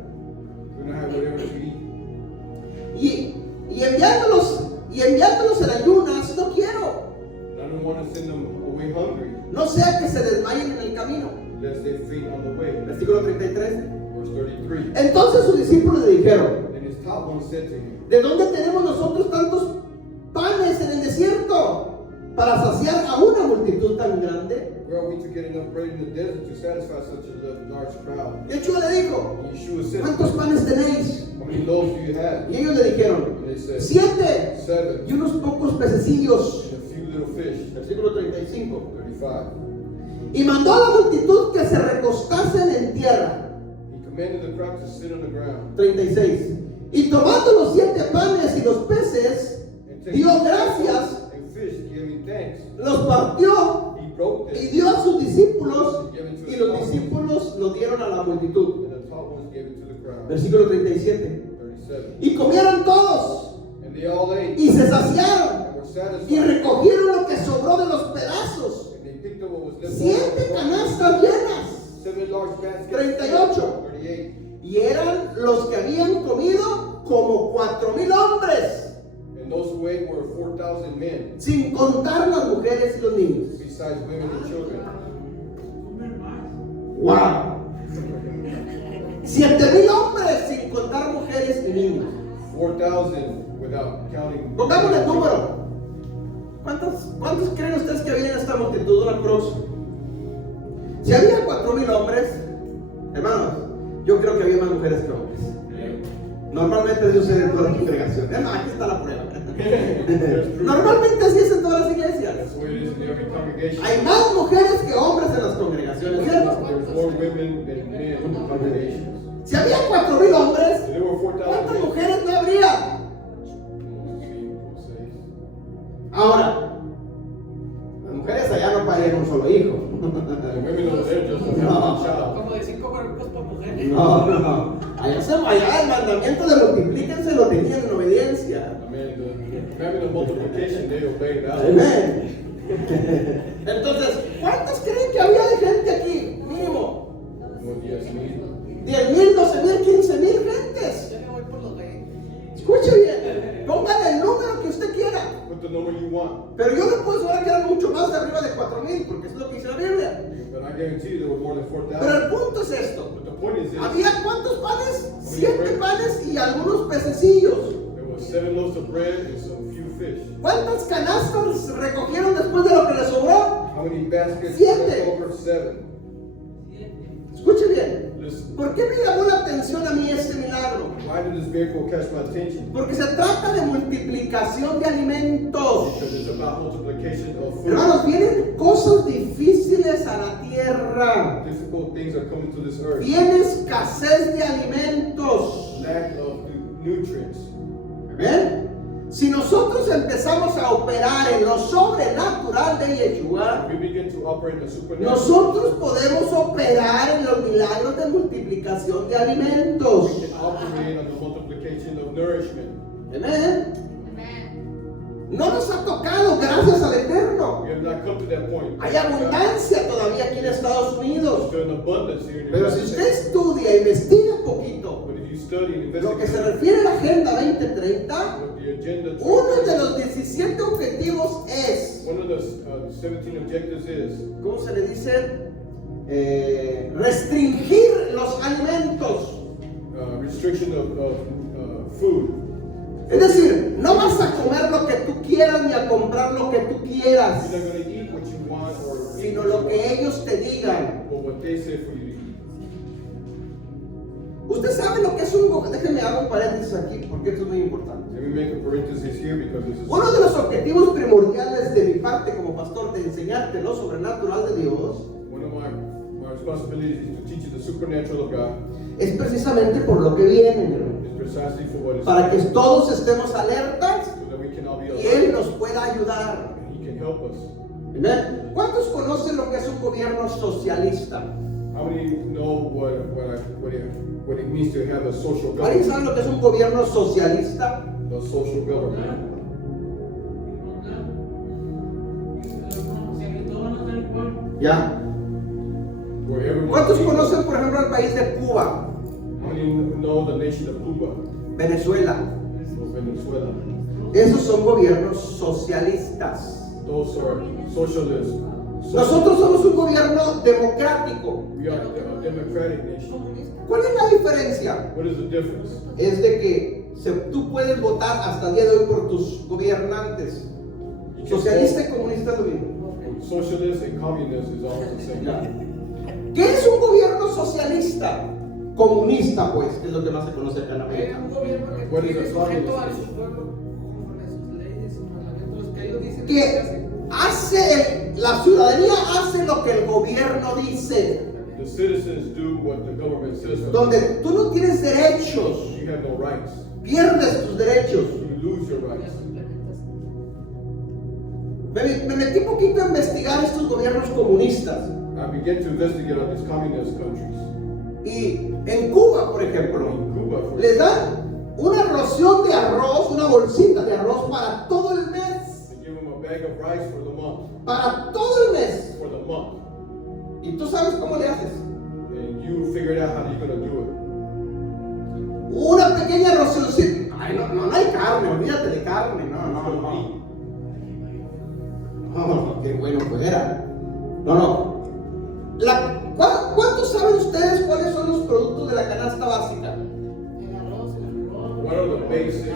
We don't have whatever to eat. Y enviándolos en ayunas, no quiero, And I don't want to send them away hungry, no sea que se desmayen en el camino. lest they faint on the way. Versículo 33. Verse 33. Entonces sus discípulos le dijeron, And his top one said to him, ¿de dónde tenemos nosotros tantos panes en el desierto para saciar a una multitud tan grande? Where are we to get enough bread in the desert to satisfy such a large crowd? Yeshua le dijo, And Yeshua said, ¿cuántos panes tenéis? How many loaves do you have? Y ellos le dijeron, And they said, 7 7. y unos pocos pececillos. And a few little fish. Versículo 35. 35. Y mandó a la multitud que se recostasen en tierra. He commanded the crowd to sit on the ground. 36. Y tomando los 7 panes y los peces, And dio taking gracias, and fish, giving thanks. los partió He broke y them. dio a sus discípulos, y los discípulos lo dieron a la multitud. And the top ones gave it to the crowd. Versículo 37. 37. Y comieron todos And they all ate y se saciaron and were y satisfied. recogieron lo que sobró de los pedazos. And they picked up what was left 7 canastas llenas. 7 large baskets. 38. 38. Y eran los que habían comido como 4,000 hombres, And those who ate were 4,000 men, sin contar las mujeres y los niños. besides women and children. ¡Wow! 7,000 hombres sin contar mujeres y niños. 4,000 without counting. Pongámosle el número. ¿Cuántos creen ustedes que había en esta multitud, una cruz? Si había 4,000 hombres, hermanos, yo creo que había más mujeres que hombres. Normalmente eso sucede en todas las congregaciones. Aquí está la prueba. Normalmente así es en todas las iglesias. That's the way it is in every congregation. Hay más mujeres que hombres en las congregaciones, ¿cierto? There's more women than men in the congregations. Si había 4,000 hombres, There were 4,000 ¿cuántas men. mujeres no habría? Ahora, las mujeres allá no parían un solo hijo. The women over there just don't have one child. Como de 5 cuerpos por mujer. No. Allá el mandamiento de multiplíquense lo tenían en obediencia. I mean, Having a multiplication, they obey that. Amén. Entonces, ¿cuántos creen que había de gente aquí? Mínimo. Well, yes, me. 10,000, 12,000, 15,000 gentes. Yo me voy por los 20. Escuche bien, póngale el número que usted quiera. Put the number you want. Pero yo no puedo asegurar que eran mucho más de arriba de 4,000, porque es lo que dice la Biblia. But I guarantee you there were more than Pero el 4,000. punto es esto. But the point is this. ¿Había cuántos panes? 7 panes y algunos pececillos. There was 7 loaves of bread and some few fish. ¿Cuántas canastas recogieron después de lo que les sobró? How many baskets 7. left over? 7. Escuche bien. Listen. ¿Por qué me llamó la atención a mí este milagro? Why did this miracle catch my attention? Porque se trata de multiplicación de alimentos. Because it's about multiplication of food. Hermanos, vienen cosas difíciles a la tierra. Difficult things are coming to this earth. Viene escasez de alimentos. Lack of nutrients. ¿Ven? Si nosotros empezamos a operar en lo sobrenatural de Yeshua, We begin to operate in the supernatural. nosotros podemos operar en los milagros de multiplicación de alimentos. We can operate on the multiplication of nourishment. Amén. No nos ha tocado, gracias al Eterno. We have not come to that point. Hay abundancia todavía aquí en Estados Unidos. There's an abundance here in the Pero si United usted States. estudia, investiga un poquito, But if you study and lo que se investigate refiere a la Agenda 2030, what the agenda, uno de los 17 objetivos es, one of the 17 objectives is ¿cómo se le dice? Restringir los alimentos. restriction of food. Es decir, no vas a comer lo que tú quieras ni a comprar lo que tú quieras, You're not going to eat what you want or eat sino what lo you que want, ellos te digan. but what they say for you to eat. Usted sabe lo que es un gobierno. Déjeme hacer un paréntesis aquí porque esto es muy importante. Let me make a parenthesis here because this is Uno de los objetivos primordiales de mi parte como pastor de enseñarte lo sobrenatural de Dios one of my responsibilities is to teach you the supernatural of God. es precisamente por lo que viene, mi hermano. It's precisely for what is Para que todos estemos alertas so that we can all be y Él alive nos pueda ayudar. and He can help us. ¿Amén? ¿Cuántos conocen lo que es un gobierno socialista? How many know what it means to have a social ¿Alguien government? sabe lo que es un gobierno socialista? A social government. ¿Ya? Where everyone ¿Cuántos conocen, por ejemplo, el país de Cuba, How many know the nation of Cuba Venezuela? or Venezuela? Esos son gobiernos socialistas. Those are socialists. Nosotros somos un gobierno democrático. We are a democratic nation. ¿Cuál es la diferencia? What is the difference? Es de que tú puedes votar hasta el día de hoy por tus gobernantes. You can Socialista y vote. comunista es lo mismo. Socialist and communist is almost the same. Ya. ¿Qué es un gobierno socialista? Comunista, pues, que es lo que más se conoce acá en Es América. un gobierno que What is tiene a sujeto a communist? su pueblo conforme a sus leyes, sus mandamientos que ellos dicen Que la ciudadanía hace lo que el gobierno dice. The citizens do what the government says. Donde tú no tienes derechos, You have no rights. pierdes tus derechos. You lose your rights. Me metí un poquito a investigar estos gobiernos comunistas. I began to investigate on these communist countries. Y en Cuba, por ejemplo, In Cuba, for les dan una ración de arroz, una bolsita de arroz para todo el mes. they give them a bag of rice for the month. Para todo el mes. For the month. ¿Y tú sabes cómo le haces? And you figured out how you're going to do it. Una pequeña racioncita. Ay, no hay carne, olvídate de carne. No. No, qué bueno fuera. No. ¿Cuántos saben ustedes cuáles son los productos de la canasta básica? El arroz, el arroz. What are the basic,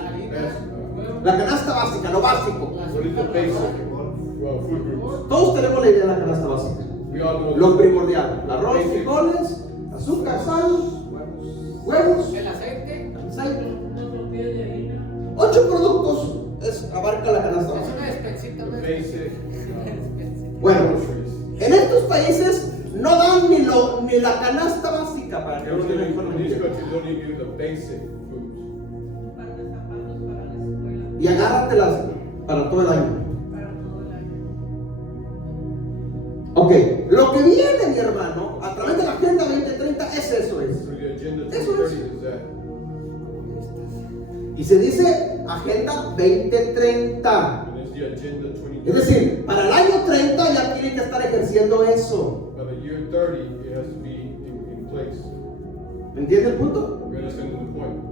La canasta básica, lo básico. what is the basic food groups? Todos tenemos la idea de la canasta básica. We all know Lo primordial: arroz, frijoles, azúcar, sal, huevos, El aceite. aceite. Una tortilla de harina. 8 productos abarca la canasta Es básica. una despensita. the una basic despensita. Bueno, groceries. en estos países no dan ni la canasta básica para que They los don't tengan even, in these economía. countries don't even give the basic foods. Par de zapatos para la escuela, Y agárratelas para todo el año. para todo el año. Ok, lo que viene, mi hermano, a través de la Agenda 2030 es eso. So the agenda Eso 2030 is that. Y se dice Agenda 2030. And it's the Agenda 2030. Es decir, para el año 30 ya tiene que estar ejerciendo eso. By the year 30, it has to be in place. ¿Me entiende el punto? You understand the point?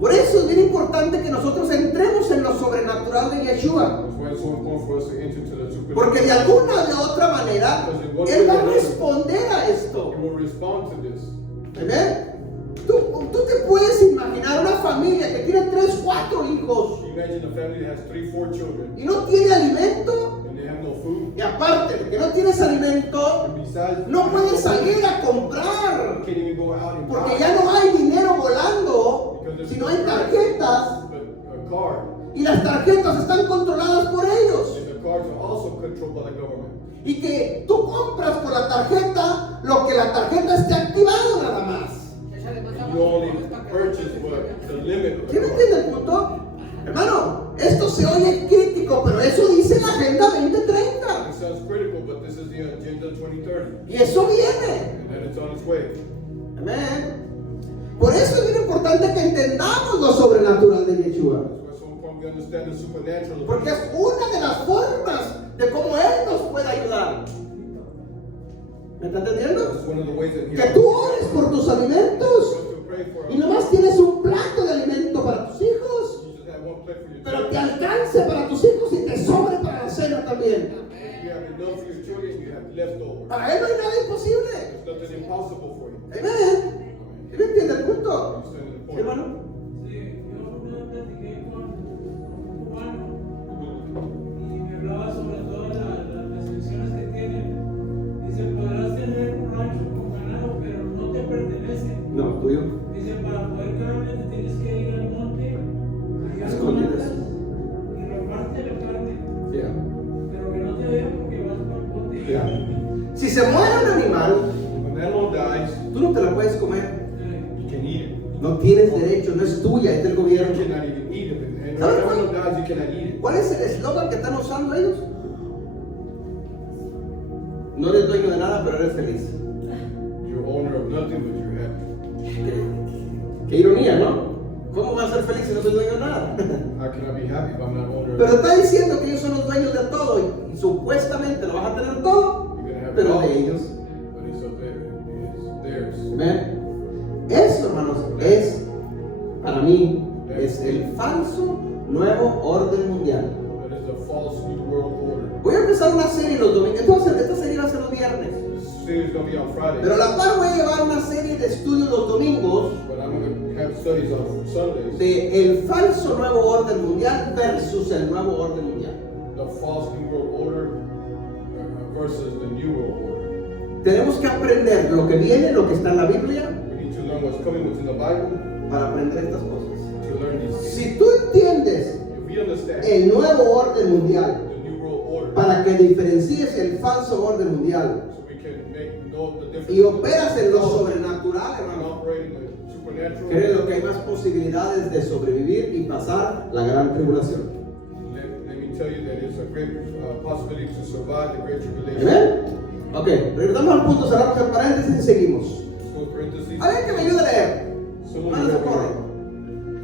Por eso es bien importante que nosotros entremos en lo sobrenatural de Yeshua. That's why it's so important for us to enter into the supernatural. Porque de alguna de otra manera, Él va a responder a esto. He will respond to this. ¿Amén? Tú te puedes imaginar una familia que tiene 3, 4 hijos You imagine a family that has 3, 4 children y no tiene alimento. and they have no food. Y aparte de que no tienes alimento, And besides, no puedes salir a you comprar. can't even go out and Porque buy. ya no hay dinero volando, sino hay tarjetas. But a card. Y las tarjetas están controladas por ellos. And the cards are also controlled by the government. Y que tú compras por la tarjeta lo que la tarjeta esté activado nada más. And you only purchase what the limit of the ¿Quién card. entiende el punto? Hermano, esto se oye crítico, pero eso dice la Agenda 2030. It sounds critical, but this is the Agenda 2030. Y eso viene. And then it's on its way. Amén. Por eso es bien importante que entendamos lo sobrenatural de Yeshua. That's why it's so important we understand the supernatural. Porque es una de las formas de cómo Él nos puede ayudar. ¿Me está entendiendo? This is one of the ways that he Que tú ores por tus alimentos to pray for us. y nomás tienes un plato de alimento para tus hijos, You just have one plate for your pero te children. alcance para tus hijos y te sobre para la cena también. You have enough for your children, you have leftovers. Para Él no hay nada imposible. There's nothing impossible for you. Amén. ¿Sí me entiende el punto? Understand the ¿Sí, point? hermano? Sí, yo una vez platiqué con un cubano y me hablaba sobre todas las restricciones que tienen. Dice, podrás tener un rancho con ganado, pero no te pertenece. No, tuyo. Dice, para poder claramente tienes que ir al monte, allá lo Escondidas. matas y robarte la carne, Yeah. pero que no te vean porque vas para el monte. Yeah. Si se muere un animal, When an animal dies, tú no te la puedes comer. you can eat it. No tienes derecho, no es tuya, es del You gobierno. cannot even eat it. And when ¿Sabes an cuál? animal dies, you cannot eat it. ¿Cuál es el eslogan que están usando ellos? No eres dueño de nada, pero eres feliz. You're owner of nothing, but you're happy. Qué ironía, ¿no? ¿Cómo vas a ser feliz si no soy dueño de nada? How can I be happy if I'm not owner of Pero nothing? está diciendo que ellos son los dueños de todo y supuestamente lo vas a tener todo, You're gonna have pero it all, de ellos. but it's up there. It's theirs. ¿Ven? Eso, hermanos, es, para mí, es el falso nuevo orden mundial. That is the false new world order. Voy a empezar una serie los domingos. Esta serie va a ser los viernes. This series is gonna be on Friday, Pero a la par voy a llevar una serie de estudios los domingos but I'm gonna have studies on Sundays. de el falso nuevo orden mundial versus el nuevo orden mundial. The false new world order versus the new world order. Tenemos que aprender lo que viene, lo que está en la Biblia, We need to learn what's coming within the Bible para aprender estas cosas. to learn these things. Si tú entiendes If we understand el nuevo orden mundial, the new world order, para que diferencies el falso orden mundial so we can know the difference. y operas en lo sobrenatural, and hermano, operate in the supernatural. créelo que hay más posibilidades de sobrevivir y pasar la gran tribulación. Let me tell you that it's a great possibility to survive the great tribulation. ¿Amén? Ok, regresamos al punto, cerramos el paréntesis y seguimos. Let's go parentheses. Alguien que me ayude a leer. Someone Mano who socorro. read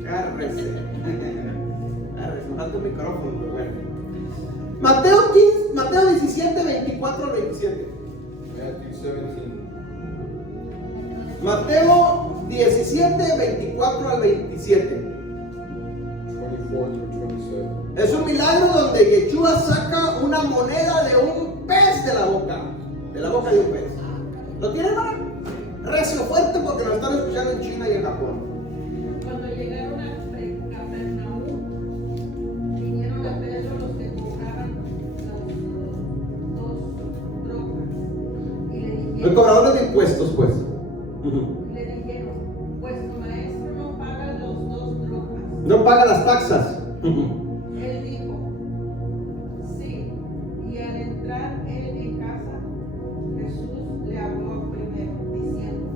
Agárrese. Agárrese, me falta un micrófono, pero bueno. Mateo 17, 24 al 27. Matthew 17. Mateo 17, 24 al 27. 24 through 27. Es un milagro donde Yeshua saca una moneda de un pez de la boca de un pez. ¿Lo tienen, hermano? Recio fuerte porque lo están escuchando en China y en Japón. Cuando llegaron a Capernaum, vinieron a Pedro los que cobraban los dos drogas y le El dijeron, cobrador de impuestos, pues. pues tu maestro no paga los 2 drogas. No paga las taxas. Él dijo, sí, y al entrar él en casa, Jesús le habló primero, diciendo,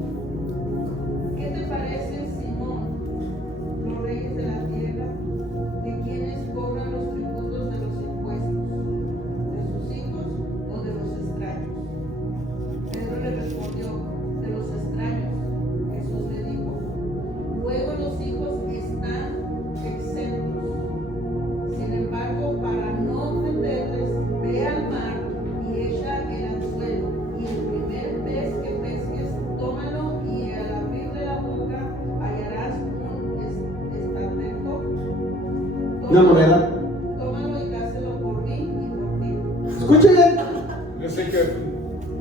¿qué te parece, Simón, los reyes de la tierra, de quienes cobran los tributos de los impuestos, de sus hijos o de los extraños? Pedro le respondió, de los extraños. Jesús le dijo, luego los hijos están exentos. Una moneda. Tómalo y dáselo por mí y por ti. Escuchen bien. Listen carefully.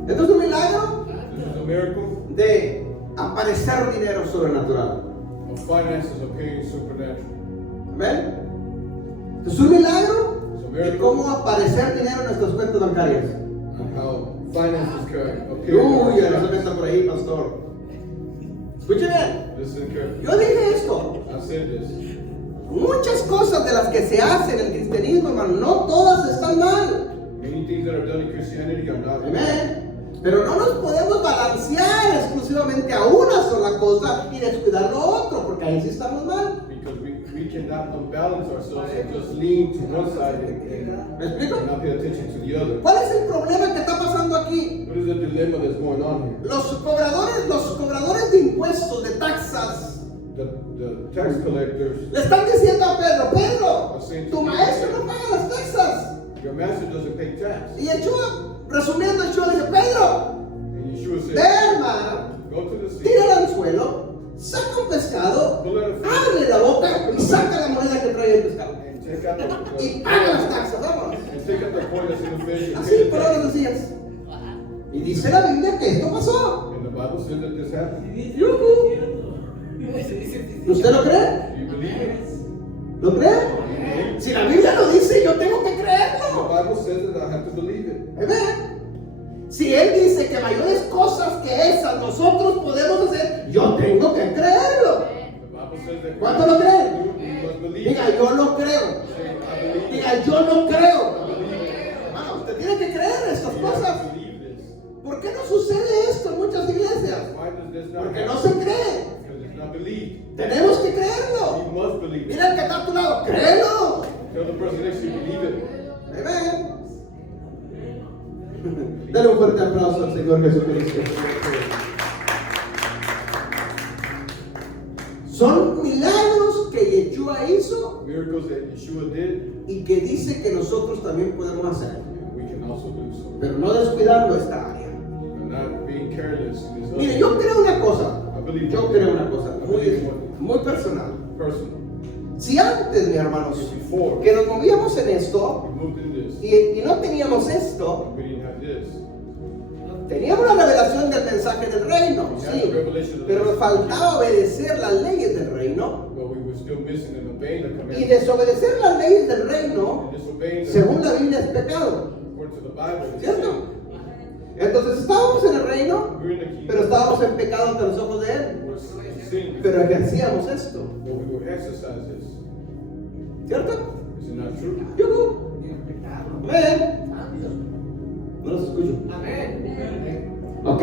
Esto es un milagro This is a miracle de aparecer dinero sobrenatural. of finances appearing supernatural. ¿Amén? Es un milagro de cómo aparecer dinero en nuestras cuentas bancarias. And how finances can appear. Uy, ya no se meta por ahí, pastor. Escuchen bien. Listen carefully. Yo dije esto. I said this. Muchas cosas de las que se hacen en el cristianismo, hermano, no todas están mal. Many things that are done in Christianity are not Amén. Pero no nos podemos balancear exclusivamente a una sola cosa y descuidar lo otro, porque ahí sí estamos mal. because we cannot unbalance ourselves and just lean to one side ¿Me explico? and not pay attention to the other. ¿Cuál es el problema que está pasando aquí? What is the dilemma that's going on here? Los cobradores de impuestos, de taxas, The tax collectors, le están diciendo a Pedro, Pedro, tu maestro no paga las taxas. your master doesn't pay tax. Y Yeshua, resumiendo, Yeshua le dice, Pedro, And Yeshua ve said, al mar, go to the sea, tira el anzuelo, saca un pescado, abre la boca y saca la moneda que trae el pescado. and take out the Y paga las taxas, vamos. and take out the coin that's in the fish and Así, pay the por ahora tax. decías. Y dice la Biblia que esto pasó. And the Bible says that this happened. ¿Usted lo cree? Do you believe it? ¿Lo cree? Si la Biblia lo dice, yo tengo que The creerlo. Bible says that I have to believe it. Amén. Si Él dice que mayores cosas que esas nosotros podemos hacer, yo tengo que creerlo. The Bible says that ¿Cuánto lo creen? you must believe Diga, it. yo lo creo. Say, I believe it. Diga, yo no creo. I believe it. Hermano, usted tiene que creer estas You have cosas. to believe this. ¿Por qué no sucede esto en muchas iglesias? Why does this not Porque no happen? se cree. Because it's not believed. Tenemos que creerlo. You must believe it. Mira el que está a tu lado, créelo. Tell the person next to you, believe it. Amén. Dale un fuerte aplauso al Señor Jesucristo. Son milagros que Yeshua hizo Miracles that Yeshua did, y que dice que nosotros también podemos hacer. and we can also do so. Pero no descuidando esta área. And not being careless in this Mire, other. yo creo una cosa. I believe Yo one creo thing. una cosa I believe one muy personal. personal. Si antes, mis hermanos, Before que nos movíamos en esto we moved in this, y no teníamos esto, we didn't have this. teníamos la revelación del mensaje del reino, We had sí, the revelation of pero nos this, faltaba obedecer las leyes del reino but we were still missing and obeying the y commandments. desobedecer las leyes del reino, And disobeying them, según la Biblia, es pecado, according to the Bible, it's ¿cierto? sin. Entonces estábamos en el reino, We were in the kingdom, pero estábamos en pecado ante los ojos de Él, we were sin, pero ejercíamos esto, but we would exercise this. ¿cierto? Is it not true? Yuhu. Amén. No los escucho. Ok.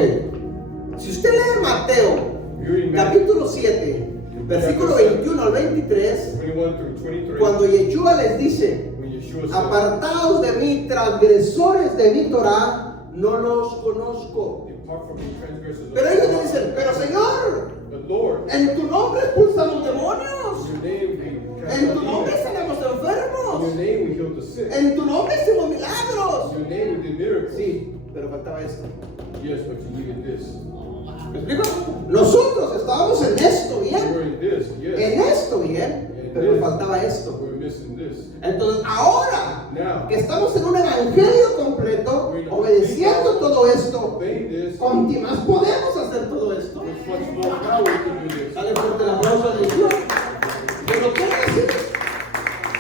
Si usted lee Mateo, We were in Matthew capítulo 7, versículo 21 al 23, 21 through 23. cuando Yeshua les dice, When Yeshua said, apartaos de mí, transgresores de mi Torah, no los conozco. depart from me, transgressors of Pero the ellos le law. dicen, pero Señor, But Lord, en tu nombre expulsamos in demonios, your name we cast en out tu nombre demons. sanamos In your enfermos, name we healed the sick. en tu nombre hicimos milagros. In your name we did miracles. Sí, pero faltaba esto. Yes, but you needed this. ¿Me explico? Nosotros estábamos en esto We bien, were in this, en yes. esto bien, pero nos faltaba esto. We're missing this. Entonces ahora Now, que estamos en un evangelio completo, obedeciendo todo esto, obey this. con que más podemos hacer todo esto. With much more power we can do this. Dale fuerte el aplauso a Dios. Pero quiero decir,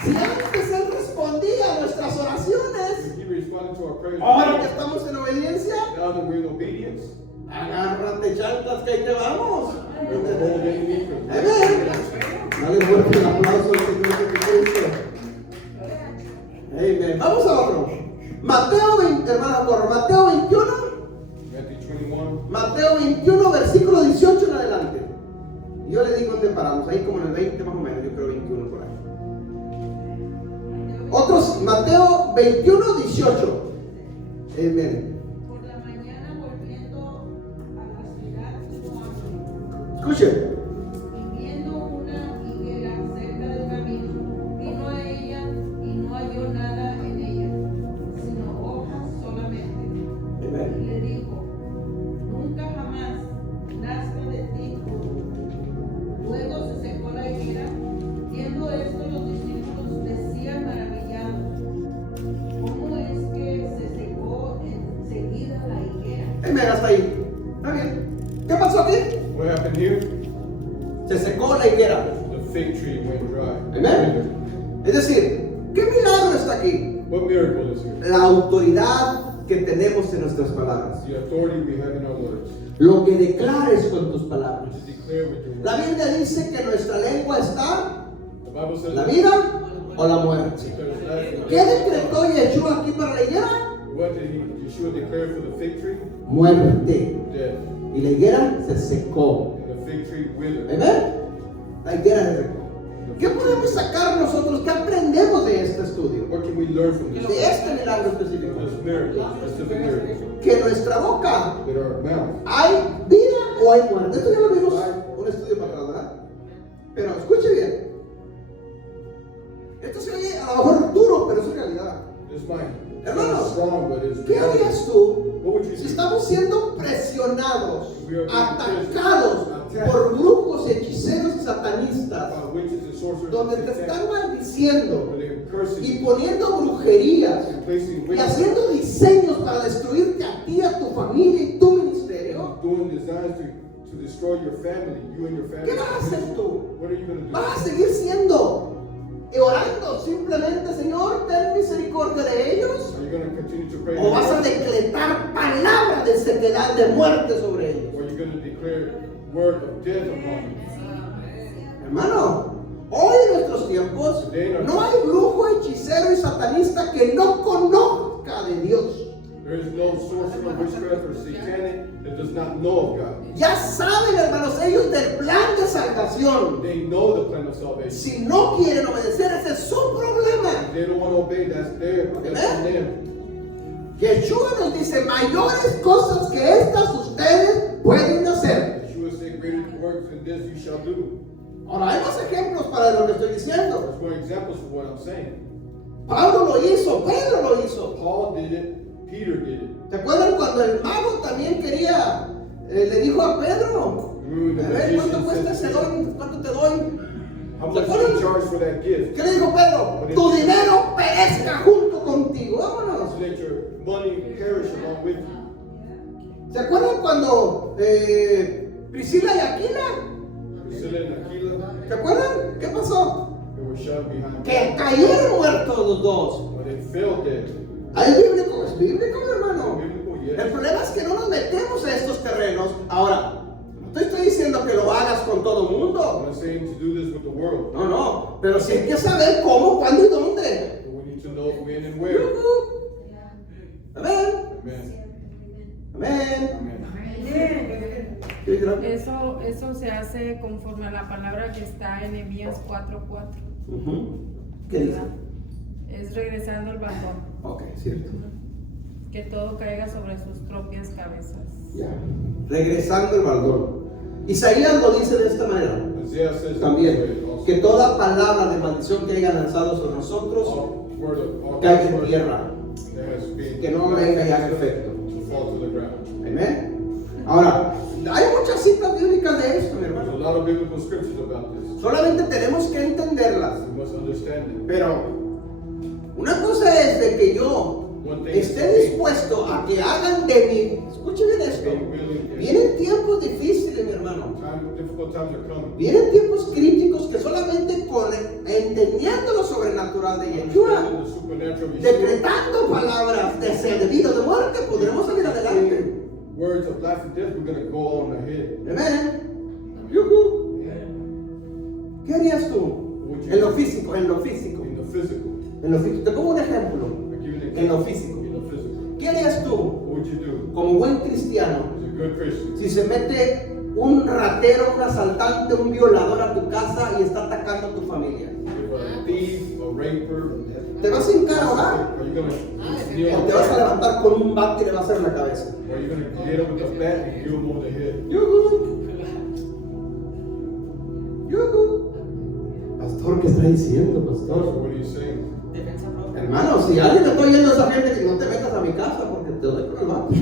si antes Él respondía a nuestras oraciones, He responded to our prayers. ahora que estamos en obediencia, Now that we're in obedience, agárrate chantas que ahí te vamos. we're holding me for Amén. Dale fuerte el aplauso al Señor Jesucristo. Amén. Vamos a otro. Mateo 20, hermano, por Mateo 21, Matthew 21. Mateo 21, versículo 18 en adelante. Yo le digo dónde paramos, ahí como en el 20 más o menos, yo creo 21 por ahí. Otros, Mateo 21, 18. Amén. Por la mañana volviendo a la ciudad tuvo hambre. Escuchen. Y viendo una higuera cerca del camino, vino a ella y no halló nada en ella, sino hojas solamente. Y Amén. le dijo, nunca jamás nazca de ti fruto. Luego se secó la higuera. Viendo esto, los discípulos hasta ahí. Está bien. ¿Qué pasó aquí? What happened here? Se secó la higuera. The fig tree went dry. Amén. Es decir, ¿qué milagro está aquí? What miracle is here? La autoridad que tenemos en nuestras palabras. The authority we have in our words. Lo que declares con tus palabras. To declare with your La words. Biblia dice que nuestra lengua está The Bible says la vida o la muerte. there's life. ¿Qué decretó Yeshua aquí para la higuera? What did Yeshua declare for the fig tree? Muerte. Death. Y la higuera se secó. And the fig tree withered. ¿Amén? La higuera se secó. ¿Qué podemos sacar nosotros? ¿Qué aprendemos de este estudio? What can we learn from this? De este milagro específico. This miracle, specific miracle. Que en nuestra boca That our mouth. ¿hay vida o hay muerte? Esto ya lo vimos un estudio para atrás, ¿verdad? Pero escuche bien. Esto se oye a lo mejor duro, pero es realidad. This might Hermanos, sound strong, but it's ¿Qué harías tú What would you si do? estamos siendo presionados, atacados por brujos, hechiceros y satanistas, Witches and sorcerers donde te están maldiciendo where they're cursing y you poniendo brujerías and placing y witches haciendo diseños para destruirte a ti, a tu familia y tu ministerio? doing designs to destroy your family, you and your family? ¿Qué vas a hacer tú? What are you going to do? ¿Vas a seguir siendo y orando simplemente, Señor, ten misericordia de ellos? Are you going to continue to pray? ¿O vas a decretar palabra de sequedad, de muerte sobre ellos? Or are you going to declare word of death upon them? Hermano, hoy en nuestros tiempos no hay brujo, hechicero y satanista que no conozca de Dios. There is no sorcerer, witchcraft, or satanic that does not know of God. Ya saben, hermanos, ellos del plan de salvación. They know the plan of salvation. Si no quieren obedecer, ese es su problema. If they don't want to obey, that's on them. Yeshua nos dice, mayores cosas que estas ustedes pueden hacer. Yeshua said, greater works than this you shall do. Ahora, hay más ejemplos para lo que estoy diciendo. There's more examples for what I'm saying. Pablo lo hizo, Pedro lo hizo. Paul did it, Peter did it. ¿Se acuerdan cuando el mago también quería, le dijo a Pedro, a ver, ¿cuánto cuesta ese don? ¿Cuánto te doy? How much do you charge for that gift? ¿Qué le dijo Pedro? Tu dinero perezca junto contigo. Vámonos. So that your money perish along with you. ¿Se acuerdan cuando Priscila y Aquila? Priscilla and Aquila, ¿Se acuerdan? ¿Qué pasó? they were shot behind Que cayeron muertos los dos. but they fell dead. ¿Hay bíblico? ¿Es bíblico, mi hermano? Biblical, El yes. problema es que no nos metemos a estos terrenos. Ahora, no te estoy diciendo que lo hagas con todo el I'm mundo. not saying to do this with the world, No, no. Pero sí hay que saber cómo, cuándo y dónde. but we need to know when and where. Amén. Amen. Amén. Amen. Sí, creo. Eso se hace conforme a la palabra que está en Nehemías 4:4. Ujú. ¿Qué dice? Es regresando el baldón, Ok, cierto. que todo caiga sobre sus propias cabezas. Ya. Regresando el baldón. Isaías lo dice de esta manera. Isaiah says También. Que toda palabra de maldición que haya lanzado sobre nosotros all caiga en tierra. that has been Que no venga y haga efecto. to fall to the ground. Amén. Ahora, hay muchas citas bíblicas de esto, mi There's a hermano. lot of biblical scriptures about this. Solamente tenemos que entenderlas. We must understand it. Pero una cosa es de que yo esté dispuesto a que hagan de mí. Escuche bien esto. Vienen tiempos difíciles, mi hermano. Difficult times are coming. Vienen tiempos críticos que solamente con entendiendo lo sobrenatural de Yeshua, The supernatural Yeshua, decretando palabras de ser debido de muerte, podremos salir adelante. words of life and death, we're going to go on ahead. Amén. Yuhu. ¿Qué harías tú? En lo físico, en lo físico. In the physical. En lo físico. Te pongo un ejemplo. I give you an En lo example. físico. In the physical. ¿Qué harías tú What would you do como buen cristiano as a good Christian? si se mete un ratero, un asaltante, un violador a tu casa y está atacando a tu familia? If a thief, a raper, ¿Te vas a hincar a orar? are you going to kneel ¿O on te vas a the levantar con un bate y le vas a hacer en la cabeza? Or are you going to get up with the bat and give him on the head? Yuhu. Yuhu. Pastor, ¿qué está diciendo, pastor? What are you saying? Hermano, si alguien me está oyendo a esa gente, que no te metas a mi casa porque te doy con el bate.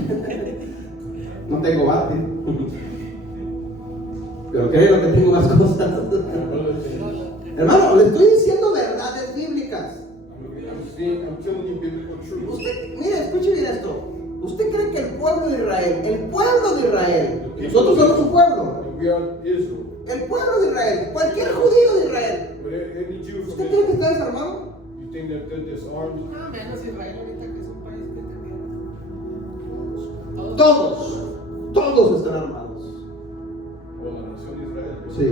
No tengo bate. Pero creo que tengo más cosas. Hermano, le estoy diciendo verdades bíblicas. I'm telling you biblical truth. Usted, mire, escuche bien esto. ¿Usted cree que el pueblo de Israel. El pueblo de Israel. Nosotros somos un pueblo. And we are Israel. El pueblo de Israel. Cualquier judío de Israel. But any Jew from ¿Usted cree que Israel, está desarmado? you think that they're disarmed? Ah, menos Israel ahorita que es un país que también. Todos están armados. Well, la nación de Israel. Sí.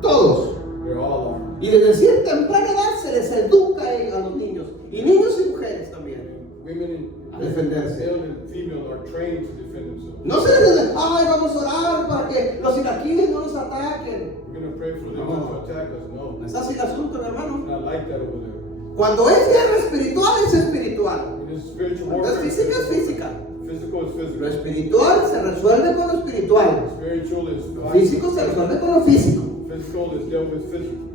Todos. They're all armed. Y desde cierta temprana edad se les educa a los niños. Y niños y mujeres también. Women A and defenderse. male and female are trained to defend themselves. No se les dice, ay, vamos a orar para que los iraquíes no nos ataquen. We're going to pray for them not to attack us. No, No es así el asunto, mi it's hermano. not like that over there. Cuando es guerra espiritual, es espiritual. It is spiritual Cuando es warfare. física, es física. Physical is Lo physical. espiritual se resuelve con lo espiritual. Spiritual is Lo físico se resuelve con lo físico. Physical is dealt with physical.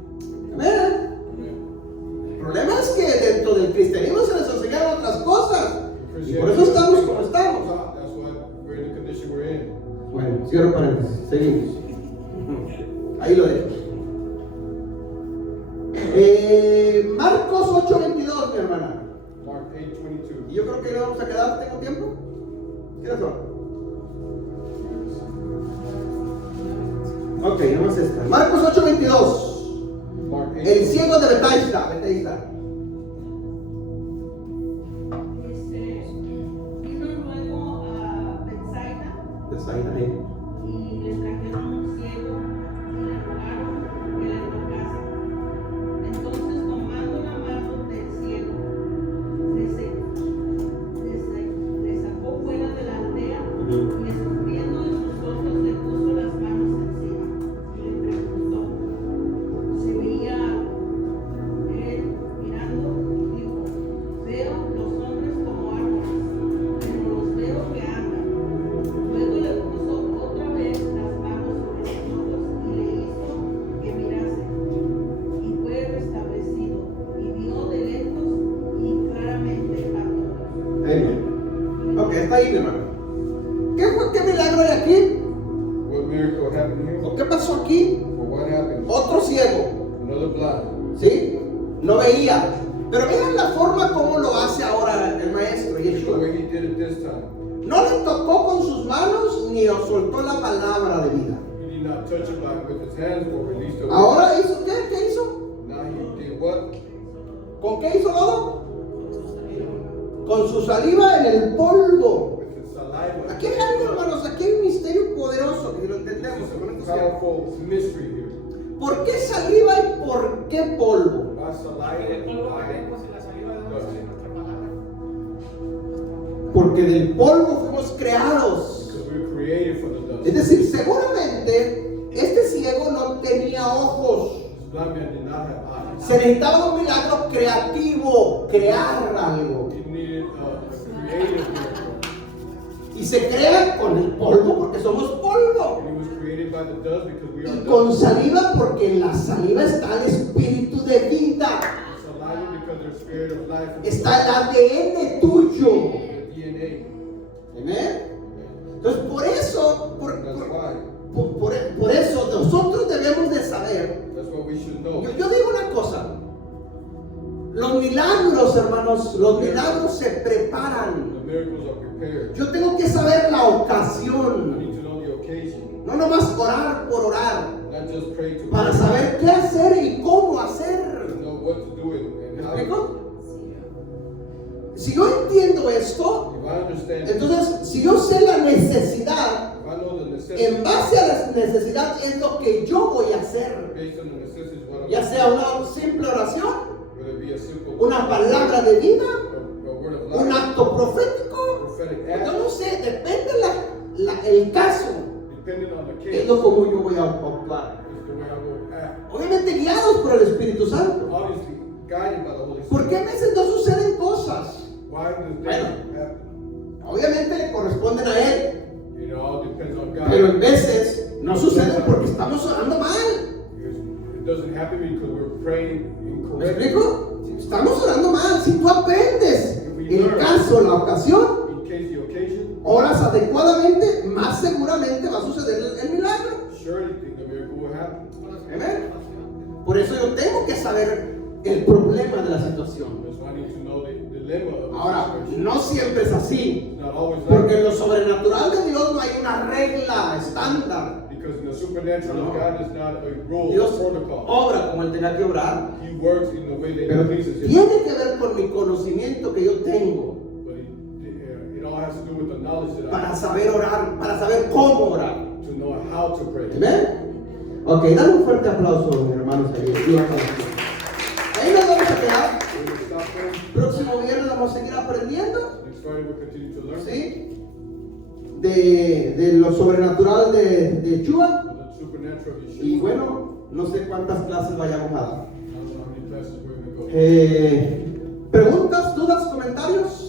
Amén. Amen. El problema es que dentro del cristianismo se les enseñaron otras cosas. Y por eso estamos como estamos. That's why we're in the condition we're in. Bueno, cierro paréntesis. Seguimos. Ahí lo dejo. Marcos 8:22, mi hermana. Mark 8:22. Y yo creo que no vamos a quedar. ¿Tengo tiempo? ¿Qué son? Ok, vamos a esta. Marcos 8:22. Mark 8. El ciego de Bethesda. Dice, vino luego a Bethsaida y le trajeron un ciego y le rogaron que le tocase. Entonces, tomando la mano del ciego, le sacó fuera de la aldea y escupiendo en sus ojos le puso las manos encima y le preguntó. Se veía algo. Él, mirando, dijo: veo los hombres como árboles, pero los veo que andan. Luego le puso otra vez las manos sobre sus ojos y le hizo que mirase. Y fue restablecido, y vio de lejos y claramente a todos. Amén. Ok, está ahí, mi hermano. ¿Qué milagro hay aquí? What miracle happened here? ¿O qué pasó aquí? Or what happened? Otro ciego. Another blind. ¿Sí? No veía. Pero miren la forma como lo hace ahora el maestro The Yeshua. way he did it this time. No le tocó con sus manos ni soltó la palabra de vida. He did not touch it with his hands or release the word. Ahora hizo ¿qué? ¿Qué hizo? Now he did what? ¿Con qué hizo todo? Con su saliva en el polvo. With his saliva. Aquí hay algo, hermanos, aquí hay un misterio poderoso que lo entendemos. This con is esto a cierto. powerful mystery here. ¿Por qué saliva y por qué polvo? Why saliva El and polvo de why lengua y la saliva de dónde sale nuestra palabra. Porque del polvo fuimos creados. because we were created for the dust. Es decir, seguramente este ciego no tenía ojos. This blind man did not have eyes. Se necesitaba un milagro creativo, crear algo. He needed a creative miracle. Y se crea con el polvo porque somos polvo. And he was created by the dust because we are Y con dust. saliva porque en la saliva está el espíritu de vida. Saliva because there's spirit of life. in the Está el ADN tuyo. the DNA. Amén. Entonces por eso, That's why. por eso nosotros debemos de saber. That's what we should know. Yo digo una cosa. Los milagros, hermanos, los milagros se preparan. The miracles are prepared. Yo tengo que saber la I ocasión. need to know the occasion. No nomás orar por orar. Not just pray to Para pray. saber qué hacer y cómo To hacer. know what to do and ¿Me how. explico? Si yo entiendo esto, If I understand, entonces si yo sé la necesidad, if I know the necessity, en base a la necesidad es lo que yo voy a hacer. based on the necessity, what I'm Ya sea una simple oración, whether it be a simple una palabra de vida, a word of life, un acto profético. prophetic Yo act, no sé, depende el caso, depending on the es case, lo como yo voy a actuar. is the way I will act. Obviamente guiados por el Espíritu Santo. Obviously, guided by the Holy Spirit. ¿Por qué a veces no suceden cosas? Why does that Bueno. happen? Obviamente le corresponden a Él, It all depends on God. pero en veces no suceden porque estamos orando mal. Because it doesn't happen because we're praying ¿Me incorrectly. explico? Estamos orando mal. Si tú aprendes el caso, la ocasión, In case the occasion, oras adecuadamente, más seguramente va a suceder el milagro. surely the miracle will happen. Amén. Por eso yo tengo que saber el problema de la situación. That's why I need to know the dilemma of the Ahora, situation. no siempre es así, It's not always like porque en that. lo sobrenatural de Dios no hay una regla estándar. Because in the supernatural No. of God is not a rule, Dios a protocol. obra como Él tenga que obrar, He works in the way that pero He pleases Him. tiene que ver con mi conocimiento que yo tengo But it all has to do with the knowledge that I para have saber orar, para saber cómo orar. to know how to pray. ¿Amén? Ok, dale un fuerte aplauso, mis hermanos. Ahí nos vamos a quedar. We're going to stop there. Próximo viernes vamos a seguir aprendiendo, Next Friday we'll continue to learn ¿sí? De lo sobrenatural de Yeshua. the supernatural of Yeshua. Y bueno, no sé cuántas clases vayamos a dar. I don't know how many classes we're going to go. ¿Preguntas, dudas, comentarios?